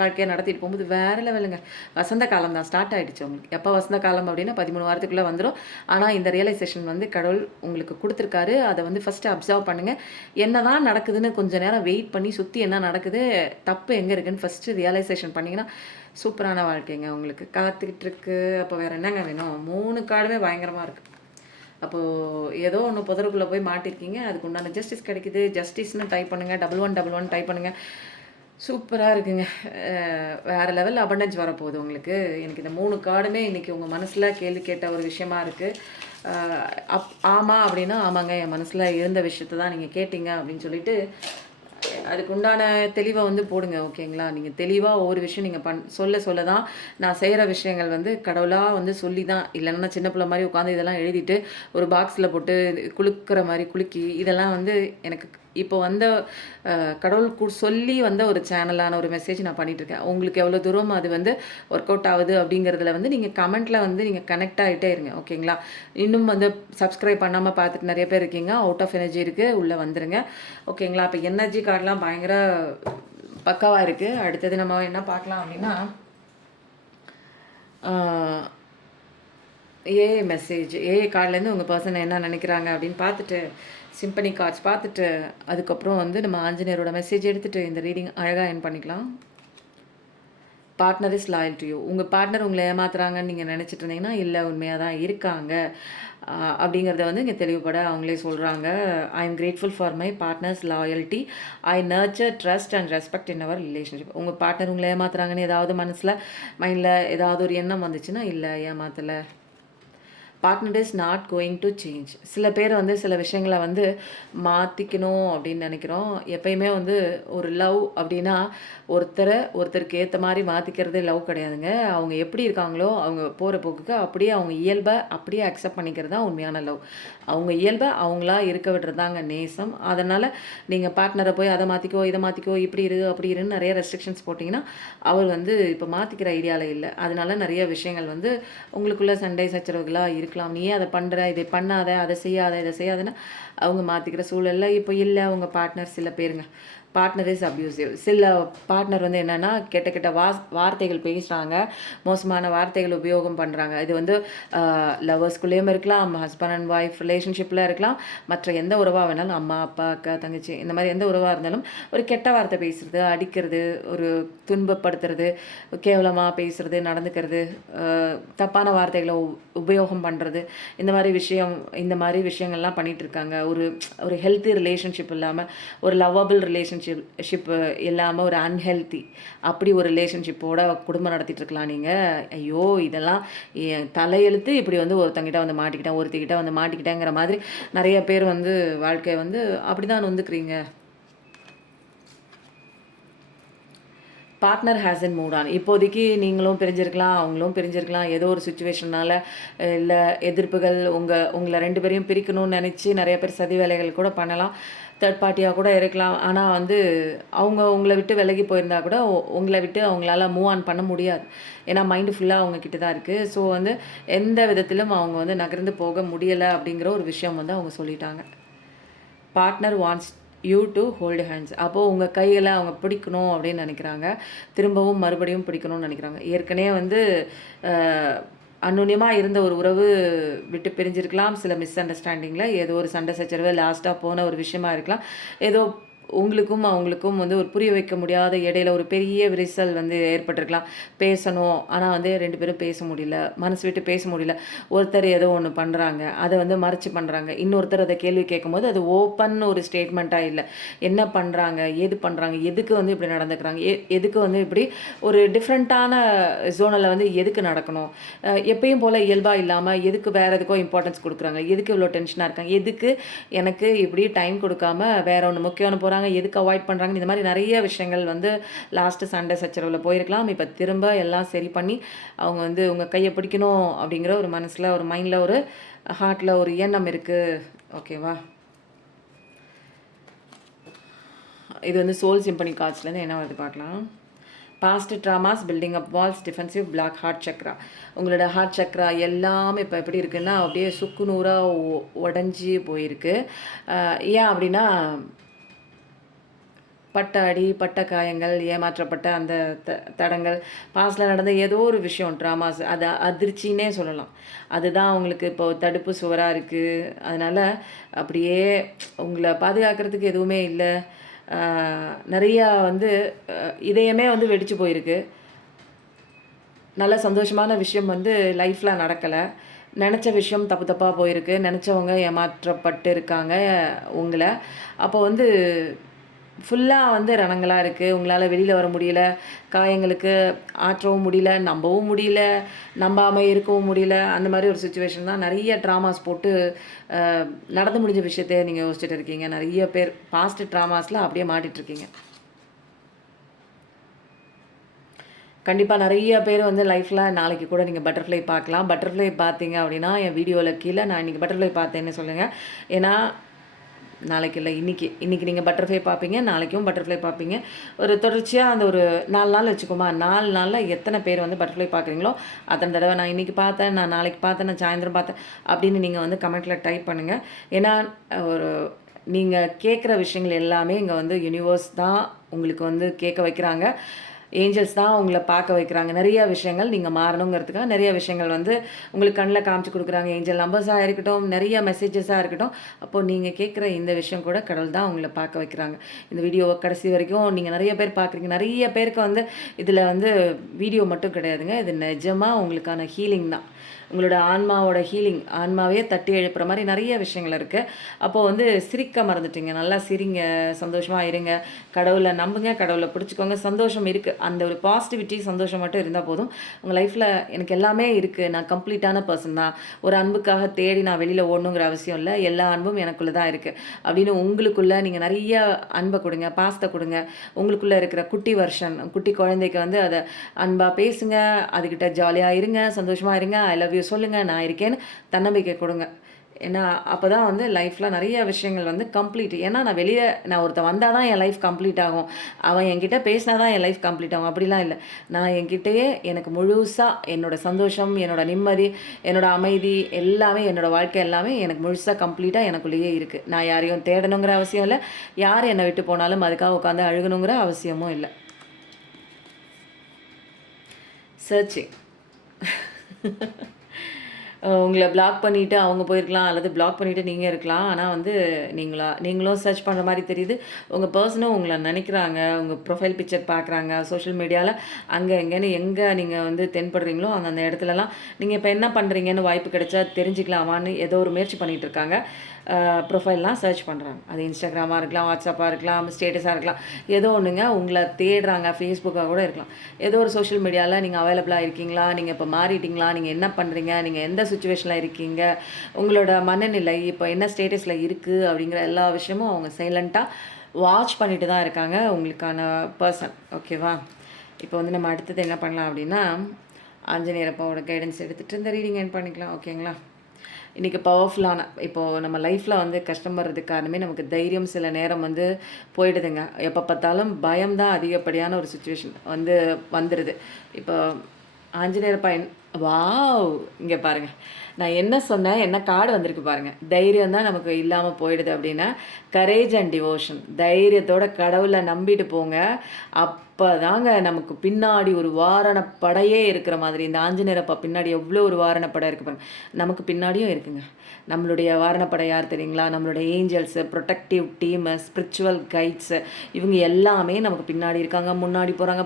வாழ்க்கைய நடத்திட்டு போகும்போது வேற லெவலுங்க. வசந்த காலம் தான் ஸ்டார்ட் ஆயிடுச்சு உங்களுக்கு. எப்ப வசந்த காலம் அப்டின்னா 13 வாரத்துக்குள்ள வந்துரும். ஆனா இந்த ரியலைசேஷன் வந்து கடவுள் உங்களுக்கு குடுத்துருக்காரு. அத வந்து ஃபர்ஸ்ட் அப்சர்வ் பண்ணுங்க. என்னதான் நடக்குதுன்னு கொஞ்ச நேரம் வெயிட் பண்ணி சுத்தி என்ன நடக்குது, தப்பு எங்க இருக்குன்னு ஃபர்ஸ்ட் ரியலைசேஷன் பண்ணீங்கன்னா, சூப்பரான வாழ்க்கைங்க உங்களுக்கு காத்துக்கிட்டு இருக்கு. அப்ப வேற என்னங்க வேணும்? 3 கார்டுமே பயங்கரமா இருக்கு. அப்போ ஏதோ ஒண்ணு புதருக்குள்ள போய் மாட்டியிருக்கீங்க. அதுக்கு உண்டான ஜஸ்டிஸ் கிடைக்குது. ஜஸ்டிஸ்ன்னு டைப் பண்ணுங்க. 1111 டைப் பண்ணுங்க. சூப்பரா இருக்குங்க. வேற லெவல் அபண்டன்ஸ் வரப்போகுது உங்களுக்கு. எனக்கு இந்த 3 கார்டுமே இன்னைக்கு உங்க மனசுல கேள்வி கேட்ட ஒரு விஷயமா இருக்கு. அ ஆமா அப்படின்னா, ஆமாங்க என் மனசுல இருந்த விஷயத்த தான் நீங்க கேட்டீங்க அப்படின்னு சொல்லிட்டு, அதுக்கு உண்டான தெளிவ வந்து போடுங்க. ஓகேங்களா? நீங்க தெளிவா ஒவ்வொரு விஷயம் நீங்க சொல்ல சொல்ல தான் நான் செய்ற விஷயங்கள் வந்து கடவுளா வந்து சொல்லி தான் இல்லன்னா நான் சின்ன பிள்ளை மாரி உட்காந்து இதெல்லாம் எழுதிட்டு, ஒரு பாக்ஸ்ல போட்டு குலுக்குற மாரி குலுக்கி, இதெல்லாம் வந்து எனக்கு இப்போ வந்த கடவுள் சொல்லி வந்த ஒரு சேனலான ஒரு மெசேஜ் நான் பண்ணிட்டுருக்கேன். உங்களுக்கு எவ்வளோ தூரம் அது வந்து ஒர்க் அவுட் ஆகுது அப்படிங்கிறதுல வந்து நீங்க கமெண்ட்ல வந்து நீங்க கனெக்ட் ஆயிட்டே இருங்க. ஓகேங்களா? இன்னும் வந்து சப்ஸ்கிரைப் பண்ணாம பார்த்துட்டு நெறைய பேர் இருக்கீங்க. அவுட் ஆஃப் எனர்ஜி இருக்கு. உள்ள வந்துருங்க. ஓகேங்களா? அப்ப எனர்ஜி கார்ட்லாம் பயங்கர பக்காவாக இருக்குது. அடுத்தது நம்ம என்ன பார்க்கலாம் அப்படின்னா, ஏஐ மெசேஜ், ஏஐ கார்ட்லேருந்து உங்கள் பர்சன் என்ன நினைக்கிறாங்க அப்படின்னு பார்த்துட்டு, சிம்பனி கார்ட்ஸ் பார்த்துட்டு, அதுக்கப்புறம் வந்து நம்ம ஆஞ்சநேயரோட மெசேஜ் எடுத்துகிட்டு இந்த ரீடிங் அழகாக என் பண்ணிக்கலாம். Partner is loyal to you. உங்கள் பார்ட்னர் உங்களை ஏமாத்துறாங்கன்னு நீங்கள் நினச்சிட்டு இருந்தீங்கன்னா, இல்லை உண்மையாக தான் இருக்காங்க அப்படிங்கிறத வந்து இங்கே தெளிவுபட அவங்களே சொல்கிறாங்க. I am grateful for my partner's loyalty. I nurture trust and respect in our relationship. உங்கள் பார்ட்னர் உங்களை ஏமாத்துறாங்கன்னு ஏதாவது மனசில் மைண்டில் ஏதாவது ஒரு எண்ணம் வந்துச்சுன்னா, இல்லை ஏமாத்தலை. Partner is not going to change. சில பேர் வந்து சில விஷயங்களை வந்து மாற்றிக்கணும் அப்படின்னு நினைக்கிறோம். எப்பயுமே வந்து ஒரு லவ் அப்படின்னா ஒருத்தருக்கு ஏற்ற மாதிரி மாற்றிக்கிறது லவ் கிடையாதுங்க. அவங்க எப்படி இருக்காங்களோ அவங்க போகிற போக்குக்கு அப்படியே அவங்க இயல்பை அப்படியே அக்செப்ட் பண்ணிக்கிறது தான் உண்மையான லவ். அவங்க இயல்பை அவங்களா இருக்க விடுறதாங்க நேசம். அதனால் நீங்கள் பார்ட்னரை போய் அதை மாற்றிக்கோ இதை மாற்றிக்கோ இப்படி இரு அப்படி இருன்னு நிறைய ரெஸ்ட்ரிக்ஷன்ஸ் போட்டிங்கன்னா அவர் வந்து இப்போ மாற்றிக்கிற ஐடியாவில் இல்லை. அதனால நிறைய விஷயங்கள் வந்து உங்களுக்குள்ள சண்டை சச்சரவுகளாக இருக்கலாம். நீயே அதை பண்ணுற, இதை பண்ணாத, அதை செய்யாத, இதை செய்யாதுன்னா அவங்க மாற்றிக்கிற சூழலில் இப்போ இல்லை. உங்கள் பார்ட்னர் சில பேருங்க பார்ட்னர் இஸ் அப்யூசிவ். சில பார்ட்னர் வந்து என்னென்னா கெட்ட கெட்ட வார்த்தைகள் பேசுகிறாங்க, மோசமான வார்த்தைகள் உபயோகம் பண்ணுறாங்க. இது வந்து லவர்ஸ்குள்ளேயும் இருக்கலாம், ஹஸ்பண்ட் அண்ட் ஒய்ஃப் ரிலேஷன்ஷிப்பில் இருக்கலாம், மற்ற எந்த உறவாக வேணாலும், அம்மா அப்பா அக்கா தங்கச்சி இந்த மாதிரி எந்த உறவாக இருந்தாலும் ஒரு கெட்ட வார்த்தை பேசுகிறது, அடிக்கிறது, ஒரு துன்பப்படுத்துறது, கேவலமாக பேசுகிறது, நடந்துக்கிறது, தப்பான வார்த்தைகளை உபயோகம் பண்ணுறது, இந்த மாதிரி விஷயங்கள்லாம் பண்ணிகிட்டு இருக்காங்க. ஒரு ஹெல்த்தி ரிலேஷன்ஷிப் இல்லாமல், ஒரு லவ்வபிள் ரிலேஷன்ஷிப் இல்லாமல் ஒரு அன்ஹெல்த்தி அப்படி ஒரு ரிலேஷன்ஷிப்போட குடும்பம் நடத்திட்டு இருக்கலாம் நீங்கள். ஐயோ இதெல்லாம் தலையெழுத்து இப்படி வந்து ஒருத்தங்கிட்ட வந்து மாட்டிக்கிட்டேன், ஒருத்திக்கிட்ட வந்து மாட்டிக்கிட்டேங்கிற மாதிரி நிறைய பேர் வந்து வாழ்க்கையை வந்து அப்படி தான் வந்துக்கிறீங்க. Partner has in mood on. இப்போதைக்கு நீங்களும் பிரிஞ்சிருக்கலாம், அவங்களும் பிரிஞ்சிருக்கலாம். ஏதோ ஒரு சுச்சுவேஷனால் இல்லை எதிர்ப்புகள் உங்களை 2 பேரையும் பிரிக்கணும்னு நினச்சி நிறைய பேர் சதி வேலைகள் கூட பண்ணலாம். தேர்ட் பார்ட்டியாக கூட இருக்கலாம். ஆனால் வந்து அவங்க உங்களை விட்டு விலகி போயிருந்தா கூட உங்களை விட்டு அவங்களால மூவ் ஆன் பண்ண முடியாது. ஏன்னா மைண்டு ஃபுல்லாக அவங்கக்கிட்ட தான் இருக்குது. ஸோ வந்து எந்த விதத்திலும் அவங்க வந்து நகர்ந்து போக முடியலை அப்படிங்கிற ஒரு விஷயம் வந்து அவங்க சொல்லிட்டாங்க. Partner wants you to hold hands. அப்போது உங்கள் கையில் அவங்க பிடிக்கணும் அப்படின்னு நினைக்கிறாங்க, திரும்பவும் மறுபடியும் பிடிக்கணும்னு நினைக்கிறாங்க. ஏற்கனவே வந்து அந்யுன்யமாக இருந்த ஒரு உறவு விட்டு பிரிஞ்சிருக்கலாம். சில மிஸ் அண்டர்ஸ்டாண்டிங்கில் ஏதோ ஒரு சண்டை சச்சரவு லாஸ்ட்டாக போன ஒரு விஷயமா இருக்கலாம். ஏதோ உங்களுக்கும் அவங்களுக்கும் வந்து ஒரு புரிய வைக்க முடியாத இடையில ஒரு பெரிய விரிசல் வந்து ஏற்பட்டிருக்கலாம். பேசணும், ஆனால் வந்து 2 பேரும் பேச முடியல, மனசு விட்டு பேச முடியல. ஒருத்தர் ஏதோ ஒன்று பண்ணுறாங்க, அதை வந்து மறைச்சி பண்ணுறாங்க. இன்னொருத்தர் அதை கேள்வி கேட்கும்போது அது ஓப்பன் ஒரு ஸ்டேட்மெண்ட்டாக இல்லை. என்ன பண்ணுறாங்க, ஏது பண்ணுறாங்க, எதுக்கு வந்து இப்படி நடந்துக்கிறாங்க, எதுக்கு வந்து இப்படி ஒரு டிஃப்ரெண்ட்டான ஜோனில் வந்து எதுக்கு நடக்கணும், எப்பயும் போல் இயல்பாக இல்லாமல் எதுக்கு வேறு எதுக்கோ இம்பார்ட்டன்ஸ் கொடுக்குறாங்க, எதுக்கு இவ்வளோ டென்ஷனாக இருக்காங்க, எதுக்கு எனக்கு இப்படி டைம் கொடுக்காம வேற ஒன்று முக்கியம்னு போகிறாங்க, எதுக்கு அவாய்ட் பண்ணுறாங்க. இந்த மாதிரி நிறைய விஷயங்கள் வந்து லாஸ்ட்டு சண்டை சச்சரவில் போயிருக்கலாம். இப்போ திரும்ப எல்லாம் சரி பண்ணி அவங்க வந்து உங்கள் கையை பிடிக்கணும் அப்படிங்கிற ஒரு மனசில் ஒரு மைண்டில் ஒரு ஹார்ட்டில் ஒரு எண்ணம் இருக்குது. ஓகேவா? இது வந்து சோல் சிம்பனி கார்ட்ஸ்லேருந்து என்ன வருது பார்க்கலாம். Past traumas building up walls defensive block heart chakra. உங்களோட ஹார்ட் சக்ரா எல்லாமே இப்போ எப்படி இருக்குன்னா அப்படியே சுக்கு நூறாக உடஞ்சி போயிருக்கு. ஏன் அப்படின்னா பட்ட அடி, பட்ட காயங்கள், ஏமாற்றப்பட்ட அந்த தடங்கள், பாஸ்டில் நடந்த ஏதோ ஒரு விஷயம் ட்ராமாஸ், அது அதிர்ச்சின்னே சொல்லலாம். அதுதான் அவங்களுக்கு இப்போது தடுப்பு சுவராக இருக்குது. அதனால் அப்படியே உங்களை பாதுகாக்கிறதுக்கு எதுவுமே இல்லை. நிறையா வந்து இதயமே வந்து வெடிச்சு போயிருக்கு. நல்ல சந்தோஷமான விஷயம் வந்து லைஃப்பில் நடக்கலை. நினச்ச விஷயம் தப்பு தப்பாக போயிருக்கு. நினச்சவங்க ஏமாற்றப்பட்டு இருக்காங்க உங்களை. அப்போ வந்து ஃபுல்லாக வந்து ரணங்களாக இருக்குது. உங்களால் வெளியில் வர முடியல, காயங்களுக்கு ஆற்றவும் முடியல, நம்பவும் முடியல, நம்பாமல் இருக்கவும் முடியல. அந்த மாதிரி ஒரு சுச்சுவேஷன் தான். நிறைய ட்ராமாஸ் போட்டு நடந்து முடிஞ்ச விஷயத்தையே நீங்கள் யோசிச்சுட்டு இருக்கீங்க. நிறைய பேர் பாஸ்ட் ட்ராமாஸில் அப்படியே மாட்டிகிட்ருக்கீங்க. கண்டிப்பாக நிறைய பேர் வந்து லைஃப்பில் நாளைக்கு கூட நீங்கள் பட்டர்ஃப்ளை பார்க்கலாம். பட்டர்ஃப்ளை பார்த்தீங்க அப்படின்னா என் வீடியோவில் கீழே நான் இன்றைக்கி பட்டர்ஃப்ளை பார்த்தேன்னு சொல்லுங்கள். ஏன்னா நாளைக்கு இல்லை, இன்றைக்கி நீங்கள் பட்டர்ஃப்ளை பார்ப்பீங்க, நாளைக்கும் பட்டர்ஃப்ளை பார்ப்பீங்க. ஒரு தொடர்ச்சியாக அந்த ஒரு 4 நாள் வச்சுக்கோமா, 4 நாளில் எத்தனை பேர் வந்து பட்டர்ஃப்ளை பார்க்குறீங்களோ அத்தனை தடவை நான் இன்றைக்கி பார்த்தேன், நான் நாளைக்கு பார்த்தேன், நான் சாயந்தரம் பார்த்தேன் அப்படின்னு நீங்கள் வந்து கமெண்ட்டில் டைப் பண்ணுங்கள். ஏன்னா ஒரு நீங்கள் கேட்குற விஷயங்கள் எல்லாமே இங்கே வந்து யூனிவர்ஸ் தான் உங்களுக்கு வந்து கேட்க வைக்கிறாங்க. ஏஞ்சல்ஸ் தான் உங்களை பார்க்க வைக்கிறாங்க. நிறைய விஷயங்கள் நீங்கள் மாறணுங்கிறதுக்காக நிறைய விஷயங்கள் வந்து உங்களுக்கு கண்ணில் காமிச்சு கொடுக்குறாங்க. ஏஞ்சல் நம்பர்ஸாக இருக்கட்டும், நிறைய மெசேஜஸாக இருக்கட்டும். அப்போது நீங்கள் கேட்குற இந்த விஷயம் கூட கடவுள் தான் உங்களை பார்க்க வைக்கிறாங்க. இந்த வீடியோவை கடைசி வரைக்கும் நீங்கள் நிறைய பேர் பார்க்குறீங்க. நிறைய பேருக்கு வந்து இதில் வந்து வீடியோ மட்டும் கிடையாதுங்க, இது நிஜமாக உங்களுக்கான ஹீலிங் தான். உங்களோட ஆன்மாவோட ஹீலிங், ஆன்மாவே தட்டி எழுப்புற மாதிரி நிறைய விஷயங்கள் இருக்குது. அப்போது வந்து சிரிக்க மறந்துட்டீங்க. நல்லா சிரிங்க, சந்தோஷமாக இருங்க, கடவுளை நம்புங்க, கடவுளை பிடிச்சிக்கோங்க. சந்தோஷம் இருக்குது, அந்த ஒரு பாசிட்டிவிட்டி சந்தோஷம் மட்டும் இருந்தால் போதும். உங்கள் லைஃப்பில் எனக்கு எல்லாமே இருக்குது, நான் கம்ப்ளீட்டான பர்சன் தான், ஒரு அன்புக்காக தேடி நான் வெளியில் ஓடணுங்கிற அவசியம் இல்லை, எல்லா அன்பும் எனக்குள்ளே தான் இருக்குது அப்படின்னு உங்களுக்குள்ளே நீங்கள் நிறைய அன்பை கொடுங்க, பாசத்தை கொடுங்க. உங்களுக்குள்ளே இருக்கிற குட்டி வருஷன், குட்டி குழந்தைக்கு வந்து அதை அன்பாக பேசுங்க, அதுக்கிட்ட ஜாலியாக இருங்க, சந்தோஷமாக இருங்க, ஐ லவ் யூ சொல்லுங்கள், நான் இருக்கேன்னு தன்னம்பிக்கை கொடுங்க. ஏன்னா அப்போ தான் வந்து லைஃப்பில் நிறைய விஷயங்கள் வந்து கம்ப்ளீட். ஏன்னா நான் ஒருத்தன் வந்தால் தான் என் லைஃப் கம்ப்ளீட் ஆகும், அவன் என்கிட்ட பேசினா தான் என் லைஃப் கம்ப்ளீட் ஆகும், அப்படிலாம் இல்லை. நான் என்கிட்டயே எனக்கு முழுசாக என்னோடய சந்தோஷம், என்னோடய நிம்மதி, என்னோடய அமைதி எல்லாமே, என்னோடய வாழ்க்கை எல்லாமே எனக்கு முழுசாக கம்ப்ளீட்டாக எனக்குள்ளேயே இருக்குது. நான் யாரையும் தேடணுங்கிற அவசியம் இல்லை, யார் என்னை விட்டு போனாலும் அதுக்காக உட்காந்து அழுகணுங்கிற அவசியமும் இல்லை. சர்ச்சிங் உங்களை பிளாக் பண்ணிவிட்டு அவங்க போயிருக்கலாம், அல்லது பிளாக் பண்ணிவிட்டு நீங்கள் இருக்கலாம். ஆனால் வந்து நீங்களும் சர்ச் பண்ணுற மாதிரி தெரியுது. உங்கள் பர்சனும் உங்களை நினைக்கிறாங்க, உங்கள் ப்ரொஃபைல் பிக்சர் பார்க்குறாங்க சோஷியல் மீடியாவில். அங்கே எங்கே நீங்கள் வந்து தென்படுறீங்களோ அந்த இடத்துலலாம் நீங்கள் இப்போ என்ன பண்ணுறீங்கன்னு வாய்ப்பு கிடைச்சா தெரிஞ்சுக்கலாமான்னு ஏதோ ஒரு முயற்சி பண்ணிகிட்டு இருக்காங்க. ப்ரொஃபைல்லாம் சர்ச் பண்ணுறாங்க. அது இன்ஸ்டாகிராமாக இருக்கலாம், வாட்ஸ்அப்பாக இருக்கலாம், ஸ்டேட்டஸாக இருக்கலாம், ஏதோ ஒன்றுங்க. உங்களை தேடுறாங்க, ஃபேஸ்புக்காக கூட இருக்கலாம். ஏதோ ஒரு சோஷியல் மீடியாவில் நீங்கள் அவைலபிளாக இருக்கீங்களா, நீங்கள் இப்போ மாறிட்டீங்களா, நீங்கள் என்ன பண்ணுறீங்க, நீங்கள் எந்த சுச்சுவேஷனில் இருக்கீங்க, உங்களோட மனநிலை இப்போ என்ன ஸ்டேட்டஸில் இருக்குது அப்படிங்கிற எல்லா விஷயமும் அவங்க சைலண்ட்டாக வாட்ச் பண்ணிட்டு தான் இருக்காங்க, உங்களுக்கான பர்சன். ஓகேவா? இப்போ வந்து நம்ம அடுத்தது என்ன பண்ணலாம் அப்படின்னா, ஆஞ்சநேயர் அப்பாவோட கைடன்ஸ் எடுத்துகிட்டு இந்த ரீடிங் என் பண்ணிக்கலாம். ஓகேங்களா? இன்றைக்கி பவர்ஃபுல்லான இப்போது நம்ம லைஃப்பில் வந்து கஷ்டம் வர்றதுக்கு காரணமே நமக்கு தைரியம் சில நேரம் வந்து போயிடுதுங்க. எப்போ பார்த்தாலும் பயம்தான் அதிகப்படியான ஒரு சுச்சுவேஷன் வந்து வந்துடுது. இப்போ ஆஞ்சநேயர் பையன் வாவ், இங்கே பாருங்கள், நான் என்ன சொன்னேன், என்ன கார்டு வந்திருக்கு பாருங்கள். தைரியம் தான் நமக்கு இல்லாமல் போயிடுது அப்படின்னா, கரேஜ் அண்ட் டிவோஷன், தைரியத்தோட கடவுளை நம்பிட்டு போங்க. அப்போ தாங்க நமக்கு பின்னாடி ஒரு வாரணப்படையே இருக்கிற மாதிரி. இந்த ஆஞ்சநேயரப்பா பின்னாடி எவ்வளோ ஒரு வாரணப்படை இருக்குது பாருங்க. நமக்கு பின்னாடியும் இருக்குங்க நம்மளுடைய வாரணப்படை. யார் தெரியுங்களா? நம்மளுடைய Angeles, protective team, spiritual guides, இவங்க எல்லாமே நமக்கு பின்னாடி இருக்காங்க. முன்னாடி போகிறாங்க,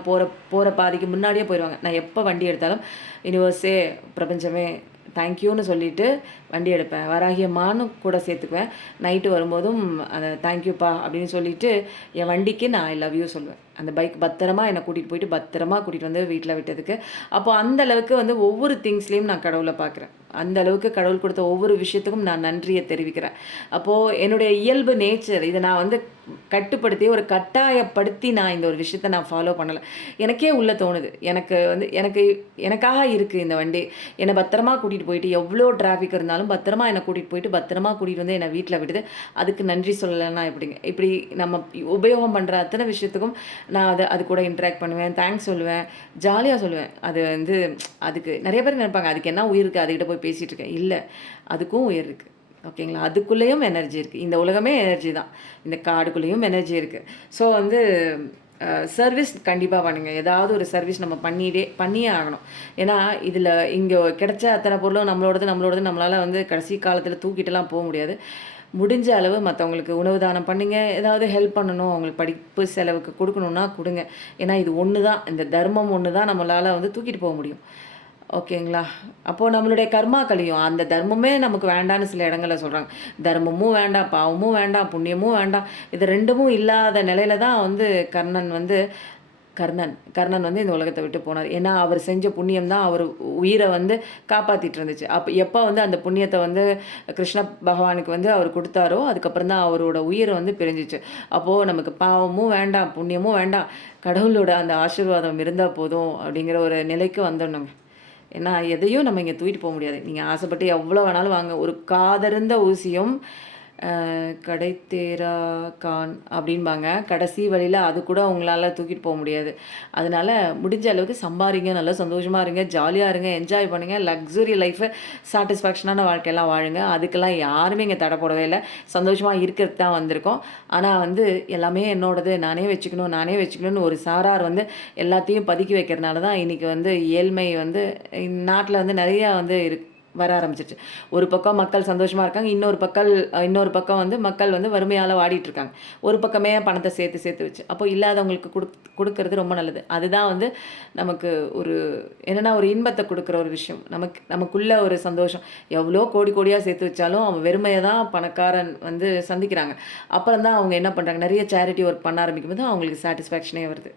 போகிற பாதிக்கு முன்னாடியே போயிடுவாங்க. நான் எப்போ வண்டி எடுத்தாலும் யூனிவர்ஸே, பிரபஞ்சமே தேங்க்யூன்னு சொல்லிவிட்டு வண்டி எடுப்பேன். வராகியம்மான்னு கூட சேர்த்துக்குவேன். நைட்டு வரும்போதும் அந்த தேங்க்யூப்பா அப்படின்னு சொல்லிவிட்டு என் வண்டிக்கு நான் ஐ லவ் யூ சொல்லுவேன். அந்த பைக் பத்திரமா என்னை கூட்டிகிட்டு போயிட்டு பத்திரமா கூட்டிகிட்டு வந்து வீட்டில் விட்டதுக்கு. அப்போது அந்த அளவுக்கு வந்து ஒவ்வொரு திங்ஸ்லேயும் நான் கடவுளை பார்க்குறேன். அந்த அளவுக்கு கடவுள் கொடுத்த ஒவ்வொரு விஷயத்துக்கும் நான் நன்றியை தெரிவிக்கிறேன். அப்போது என்னுடைய இயல்பு நேச்சர், இதை நான் வந்து கட்டுப்படுத்தி ஒரு கட்டாயப்படுத்தி நான் இந்த ஒரு விஷயத்தை நான் ஃபாலோ பண்ணலை. எனக்கே உள்ளே தோணுது, எனக்காக இருக்குது இந்த வண்டி. என்னை பத்திரமா கூட்டிகிட்டு போயிட்டு, எவ்வளோ டிராஃபிக் இருந்தாலும் பத்திரமா என்னை கூட்டிகிட்டு போயிட்டு பத்திரமா கூட்டிகிட்டு வந்து என்னை வீட்டில் விடுது. அதுக்கு நன்றி சொல்லலைன்னா எப்படிங்க? இப்படி நம்ம உபயோகம் பண்ணுற அத்தனை விஷயத்துக்கும் நான் அது கூட இன்ட்ராக்ட் பண்ணுவேன், தேங்க்ஸ் சொல்லுவேன், ஜாலியாக சொல்லுவேன். அது வந்து அதுக்கு நிறைய பேர் நினைப்பாங்க அதுக்கு என்ன உயிர் இருக்குது, அதுக்கிட்ட போய் பேசிகிட்டு இருக்கேன். இல்லை, அதுக்கும் உயிர் இருக்குது. ஓகேங்களா? அதுக்குள்ளேயும் எனர்ஜி இருக்குது. இந்த உலகமே எனர்ஜி தான், இந்த காடுக்குள்ளேயும் எனர்ஜி இருக்குது. ஸோ வந்து சர்வீஸ் கண்டிப்பாக பண்ணுங்கள். ஏதாவது ஒரு சர்வீஸ் நம்ம பண்ணியே ஆகணும். ஏன்னா இதில் இங்கே கிடைச்ச அத்தனை பொருளும் நம்மளோடது நம்மளால் வந்து கடைசி காலத்தில் தூக்கிட்டுலாம் போக முடியாது. முடிஞ்ச அளவு மற்றவங்களுக்கு உணவு தானம் பண்ணுங்க. ஏதாவது ஹெல்ப் பண்ணணும், அவங்களுக்கு படிப்பு செலவுக்கு கொடுக்கணுன்னா கொடுங்க. ஏன்னா இது ஒன்று தான், இந்த தர்மம் ஒன்று தான் நம்மளால் வந்து தூக்கிட்டு போக முடியும். ஓகேங்களா? அப்போது நம்மளுடைய கர்மாக்களையும், அந்த தர்மமே நமக்கு வேண்டான்னு சில இடங்களில் சொல்கிறாங்க. தர்மமும் வேண்டாம், பாவமும் வேண்டாம், புண்ணியமும் வேண்டாம், இது ரெண்டுமும் இல்லாத நிலையில தான் வந்து கர்ணன் வந்து இந்த உலகத்தை விட்டு போனார். ஏன்னா அவர் செஞ்ச புண்ணியம் தான் அவர் உயிரை வந்து காப்பாற்றிட்டு இருந்துச்சு. எப்போ வந்து அந்த புண்ணியத்தை வந்து கிருஷ்ண பகவானுக்கு வந்து அவர் கொடுத்தாரோ, அதுக்கப்புறம் தான் அவரோட உயிரை வந்து பிரிஞ்சிச்சு. அப்போது நமக்கு பாவமும் வேண்டாம், புண்ணியமும் வேண்டாம், கடவுளோட அந்த ஆசீர்வாதம் இருந்தால் போதும் அப்படிங்கிற ஒரு நிலைக்கு வந்துடணுங்க. ஏன்னா எதையும் நம்ம இங்கே தூக்கிட்டு போக முடியாது. நீங்கள் ஆசைப்பட்டு எவ்வளோ வேணாலும் வாங்க. ஒரு காதருந்த ஊசியும் கடைத்தேரா கான் அப்படின்பாங்க. கடைசி வழியில அது கூட உங்களால தூக்கிட்டு போ முடியாது. அதனால முடிஞ்ச அளவுக்கு சம்பாரிங்க, நல்லா சந்தோஷமா இருங்க, ஜாலியா இருங்க, என்ஜாய் பண்ணுங்க. லக்ஸுரி லைஃபு, சாட்டிஸ்ஃபேக்ஷனான வாழ்க்கையெல்லாம் வாழுங்க. அதுக்கெல்லாம் யாருமே இங்க தடை போடவே இல்ல. சந்தோஷமா இருக்கிறதுக்கு தான் வந்திருக்கோம். ஆனா வந்து எல்லாமே என்னோடது, நானே வச்சுக்கணும், நானே வச்சுக்கணும்னு ஒரு சாரார் வந்து எல்லாத்தையும் பதுக்கி வைக்கிறனால தான் இன்னைக்கு வந்து ஏழ்மை வந்து நாட்ல வந்து நெறையா வந்து வர ஆரம்பிச்சிருச்சு. ஒரு பக்கம் மக்கள் சந்தோஷமா இருக்காங்க. இன்னொரு பக்கம் வந்து மக்கள் வந்து வறுமையால வாடிட்டு இருக்காங்க. ஒரு பக்கமே பணத்த சேர்த்து சேர்த்து வச்சு. அப்போ இல்லாதவங்களுக்கு குடுக்கறது ரொம்ப நல்லது. அதுதான் வந்து நமக்கு ஒரு என்னன்னா ஒரு இன்பத்த குடுக்குற ஒரு விஷயம். நமக்குள்ள ஒரு சந்தோஷம். எவ்வளோ கோடி கோடியா சேர்த்து வச்சாலும் அவன் வெறுமைய தான் பணக்காரன் வந்து சந்திக்கிறாங்க. அப்புறம் தான் அவங்க என்ன பண்றாங்க, நெறைய சேரிட்டி ஒர்க் பண்ண ஆரம்பிக்கும்போது அவங்களுக்கு சாட்டிஸ்ஃபேக்ஷனே வருது.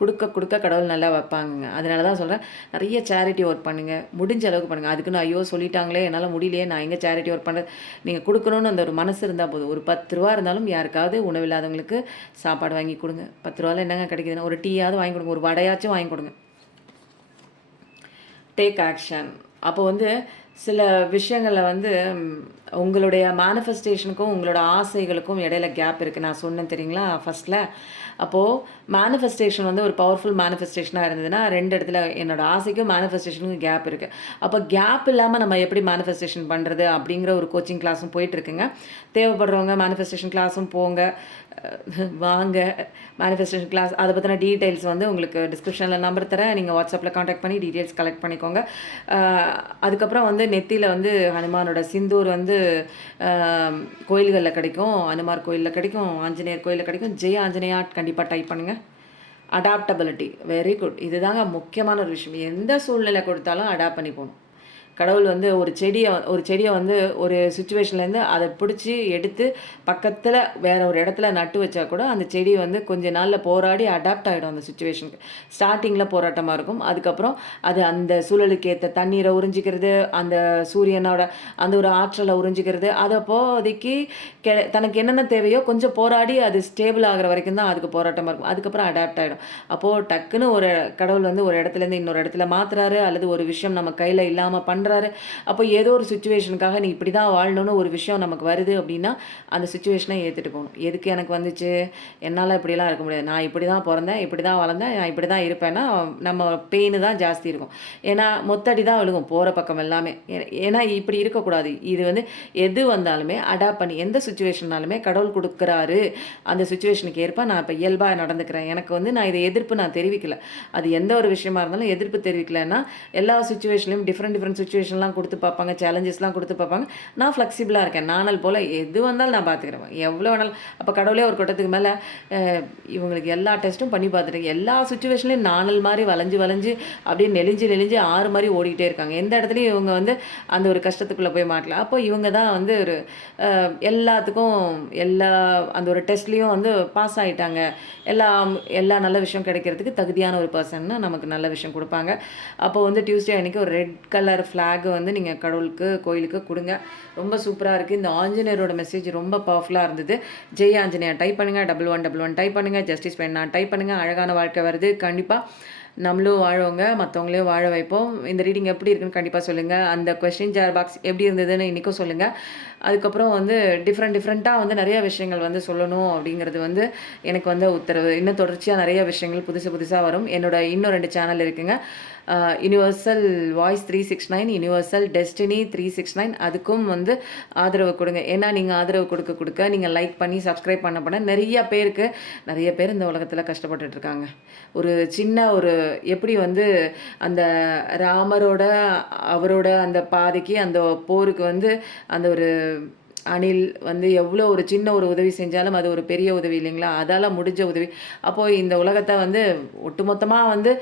குடுக்க கடவுள் நல்லா வைப்பாங்கங்க. அதனால தான் சொல்றேன், நெறைய சேரிட்டி ஒர்க் பண்ணுங்க. முடிஞ்ச அளவுக்கு பண்ணுங்க. அதுக்குன்னு ஐயோ! சொல்லிட்டாங்களே என்னால முடியலையே, நான் எங்க சேரிட்டி ஒர்க் பண்றது? நீங்க குடுக்கணும்னு அந்த ஒரு மனசு இருந்தா போதும். ஒரு ரூ. 10 இருந்தாலும் யாருக்காவது உணவில்லாதவங்களுக்கு சாப்பாடு வாங்கி குடுங்க. ரூ. 10ல என்னங்க கிடைக்குதுன்னா, ஒரு டீயாவது வாங்கி குடுங்க. ஒரு வடையாச்சும் வாங்கி குடுங்க. Take action. அப்போ வந்து சில விஷயங்கள்ல வந்து உங்களுடைய மேனிஃபெஸ்டேஷனுக்கும், உங்களோட ஆசைகளுக்கும் இடையில கேப் இருக்கு. நான் சொன்னேன் தெரியுங்களா? ஃபர்ஸ்ட்ல. அப்போ மேனிஃபெஸ்டேஷன் வந்து ஒரு பவர்ஃபுல் மேனிஃபெஸ்டேஷனா இருந்ததுன்னா, 2 இடத்துல என்னோட ஆசைக்கும் மேனிஃபெஸ்டேஷனுக்கும் கேப் இருக்கு. அப்போ கேப் இல்லாம நம்ம எப்படி மேனிஃபெஸ்டேஷன் பண்றது? அப்படிங்கிற ஒரு கோச்சிங் கிளாஸும் போயிட்டு இருக்குங்க. தேவைப்படுறவங்க மேனிஃபெஸ்டேஷன் கிளாஸும் போங்க. வாங்க. மேனிஃபெஸ்டேஷன் கிளாஸ் அதை பத்தின டீட்டெயில்ஸ் வந்து உங்களுக்கு டிஸ்கிரிப்ஷன்ல நம்பர் தரேன். நீங்க WhatsAppல கான்டாக்ட் பண்ணி டீட்டெயில்ஸ் கலெக்ட் பண்ணிக்கோங்க. அதுக்கப்புறம் வந்து நெத்தியில வந்து ஹனுமானோட சிந்தூர் வந்து கோயில்கள்ல கிடைக்கும். அனுமார் கோயில்ல கிடைக்கும். ஆஞ்சநேயர் கோயில்ல கிடைக்கும். ஜெய ஆஞ்சநேயா கண்டிப்பா டைப் பண்ணுங்க. Adaptability very good. இதுதாங்க முக்கியமான ஒரு விஷயம். எந்த சூழ்நிலை கொடுத்தாலும் அடாப்ட் பண்ணி போணும். கடவுள் வந்து ஒரு செடிய வந்து ஒரு சிச்சுவேஷன்லேருந்து அதை பிடிச்சி எடுத்து பக்கத்தில் வேற ஒரு இடத்துல நட்டு வச்சா கூட அந்த செடி வந்து கொஞ்ச நாளில் போராடி அடாப்ட் ஆகிடும் அந்த சுச்சுவேஷனுக்கு. ஸ்டார்டிங்கில் போராட்டமாக இருக்கும். அதுக்கப்புறம் அது அந்த சூழலுக்கு ஏற்ற தண்ணீரை உறிஞ்சிக்கிறது, அந்த சூரியனோட அந்த ஒரு ஆற்றலை உறிஞ்சிக்கிறது, அதை அப்போதைக்கு தனக்கு என்னென்ன தேவையோ கொஞ்சம் போராடி அது ஸ்டேபிள் ஆகிற வரைக்கும் தான் அதுக்கு போராட்டமாக இருக்கும். அதுக்கப்புறம் அடாப்ட் ஆகிடும். அப்போது டக்குன்னு ஒரு கடவுள் வந்து ஒரு இடத்துலேருந்து இன்னொரு இடத்துல மாற்றுறாரு, அல்லது ஒரு விஷயம் நம்ம கையில் இல்லாமல் பண்ணுறாரு. அப்போ ஏதோ ஒரு சுச்சுவேஷனுக்காக நீ இப்படி தான் வாழணும்னு ஒரு விஷயம் நமக்கு வருது அப்படின்னா அந்த சுச்சுவேஷனை ஏற்றுட்டு போகணும். எதுக்கு எனக்கு வந்துச்சு, என்னால் இப்படிலாம் இருக்க முடியாது, நான் இப்படி தான் பிறந்தேன், இப்படி தான் வளர்ந்தேன், நான் இப்படி தான் இருப்பேன்னா நம்ம பெயின் தான் ஜாஸ்தி இருக்கும். ஏன்னா மொத்தடி தான் விழுகும் போகிற பக்கம் எல்லாமே. ஏன்னா இப்படி இருக்கக்கூடாது. இது வந்து எது வந்தாலுமே அடாப்ட் பண்ணி எந்த சுச்சுவேஷன்னாலுமே கடவுள் கொடுக்குறாரு. அந்த சுச்சுவேஷனுக்கு ஏற்ப நான் இப்போ இயல்பாக நடந்துக்கிறேன். எனக்கு வந்து நான் இதை எதிர்ப்பு நான் தெரிவிக்கல. அது எந்த ஒரு விஷயமா இருந்தாலும் எதிர்ப்பு தெரிவிக்கலைன்னா எல்லா சுச்சுவேஷன்லையும் டிஃப்ரெண்ட் சுச்சுவேஷன்லாம் கொடுத்து பார்ப்பாங்க, சேலஞ்சஸ்லாம் கொடுத்து பார்ப்பாங்க. நான் ஃப்ளெக்சிபிளாக இருக்கேன். நானல் போல் எது வந்தாலும் நான் பார்த்துக்கிறேன். எவ்வளோ வேணாலும். அப்போ கடவுளே ஒரு கட்டத்துக்கு மேலே இவங்களுக்கு எல்லா டெஸ்ட்டும் பண்ணி பார்த்துட்டேன். எல்லா சுச்சுவேஷன்லையும் நானல் மாதிரி வளைஞ்சு அப்படியே நெளிஞ்சு ஆறு மாதிரி ஓடிக்கிட்டே இருக்காங்க. எந்த இடத்துலையும் இவங்க வந்து அந்த ஒரு கஷ்டத்துக்குள்ளே போய் மாட்டல. அப்போ இவங்க தான் வந்து ஒரு எல்லாத்துக்கும் அந்த ஒரு டெஸ்ட்லேயும் வந்து பாஸ் ஆகிட்டாங்க. எல்லா நல்ல விஷயம் கிடைக்கிறதுக்கு தகுதியான ஒரு பர்சன்னா நமக்கு நல்ல விஷயம் கொடுப்பாங்க. அப்போ வந்து டியூஸ்டே அன்றைக்கி ஒரு ரெட் கலர் ஃப்ளாக் வந்து நீங்கள் கோயிலுக்கு கொடுங்க. ரொம்ப சூப்பராக இருக்குது. இந்த ஆஞ்சநேயரோட மெசேஜ் ரொம்ப பவர்ஃபுல்லாக இருந்தது. ஜெய் ஆஞ்சநேயா டைப் பண்ணுங்கள். 1111 டைப் பண்ணுங்கள். ஜஸ்டிஸ் பெண்ணா டைப் பண்ணுங்கள். அழகான வாழ்க்கை வருது. கண்டிப்பாக நம்மளும் வாழவங்க, மற்றவங்களையும் வாழ வைப்போம். இந்த ரீடிங் எப்படி இருக்குன்னு கண்டிப்பாக சொல்லுங்கள். அந்த கொஸ்டின் ஜார் பாக்ஸ் எப்படி இருந்ததுன்னு இன்றைக்கும் சொல்லுங்கள். அதுக்கப்புறம் வந்து டிஃப்ரெண்ட்டாக வந்து நிறைய விஷயங்கள் வந்து சொல்லணும் அப்படிங்கிறது வந்து எனக்கு வந்து உத்தரவு. இன்னும் தொடர்ச்சியாக நிறைய விஷயங்கள் புதுசாக வரும். என்னோட இன்னும் 2 சேனல் இருக்குங்க. Universal voice 369, universal destiny 369. அதுக்கும் வந்து ஆதரவு கொடுங்க. ஏன்னா நீங்கள் ஆதரவு கொடுக்க நீங்கள் லைக் பண்ணி சப்ஸ்கிரைப் பண்ண நிறைய பேர் இந்த உலகத்தில் கஷ்டப்பட்டுட்டு இருக்காங்க. ஒரு சின்ன ஒரு எப்படி வந்து அந்த அவரோட அந்த பாதைக்கு அந்த போருக்கு வந்து அந்த ஒரு அணில் வந்து எவ்வளோ ஒரு சின்ன ஒரு உதவி செஞ்சாலும் அது ஒரு பெரிய உதவி இல்லைங்களா? அதால் முடிஞ்ச உதவி. அப்போது இந்த உலகத்தை வந்து ஒட்டுமொத்தமாக வந்து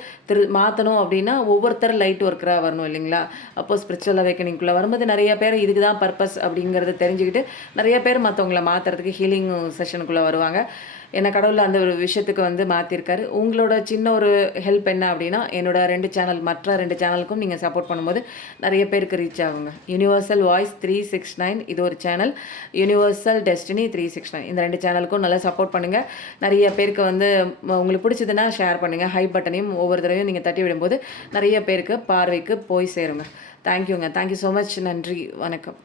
மாற்றணும் அப்படின்னா ஒவ்வொருத்தர் லைட் ஒர்க்கராக வரணும் இல்லைங்களா? அப்போது ஸ்பிரிச்சுவல் அவேக்கனிங்குள்ளே வரும்போது நிறைய பேர் இதுக்கு தான் பர்பஸ் அப்படிங்கிறத தெரிஞ்சுக்கிட்டு நிறைய பேர் மற்றவங்கள மாற்றுறதுக்கு ஹீலிங் செஷனுக்குள்ளே வருவாங்க. என்னை கடவுள் அந்த ஒரு விஷயத்துக்கு வந்து மாற்றிருக்காரு. உங்களோட சின்ன ஒரு ஹெல்ப் என்ன அப்படின்னா என்னோட மற்ற 2 சேனலுக்கும் நீங்கள் சப்போர்ட் பண்ணும்போது நிறைய பேருக்கு ரீச் ஆகுங்க. யுனிவர்சல் வாய்ஸ் 369 இது ஒரு சேனல், யுனிவர்சல் டெஸ்டினி 369 இந்த 2 சேனலுக்கும் நல்லா சப்போர்ட் பண்ணுங்கள். நிறைய பேருக்கு வந்து உங்களுக்கு பிடிச்சதுன்னா ஷேர் பண்ணுங்கள். ஹை பட்டனையும் ஒவ்வொரு தடவையும் நீங்கள் தட்டி விடும்போது நிறைய பேருக்கு பார்வைக்கு போய் சேருங்க. தேங்க்யூங்க. Thank you so much. நன்றி. வணக்கம்.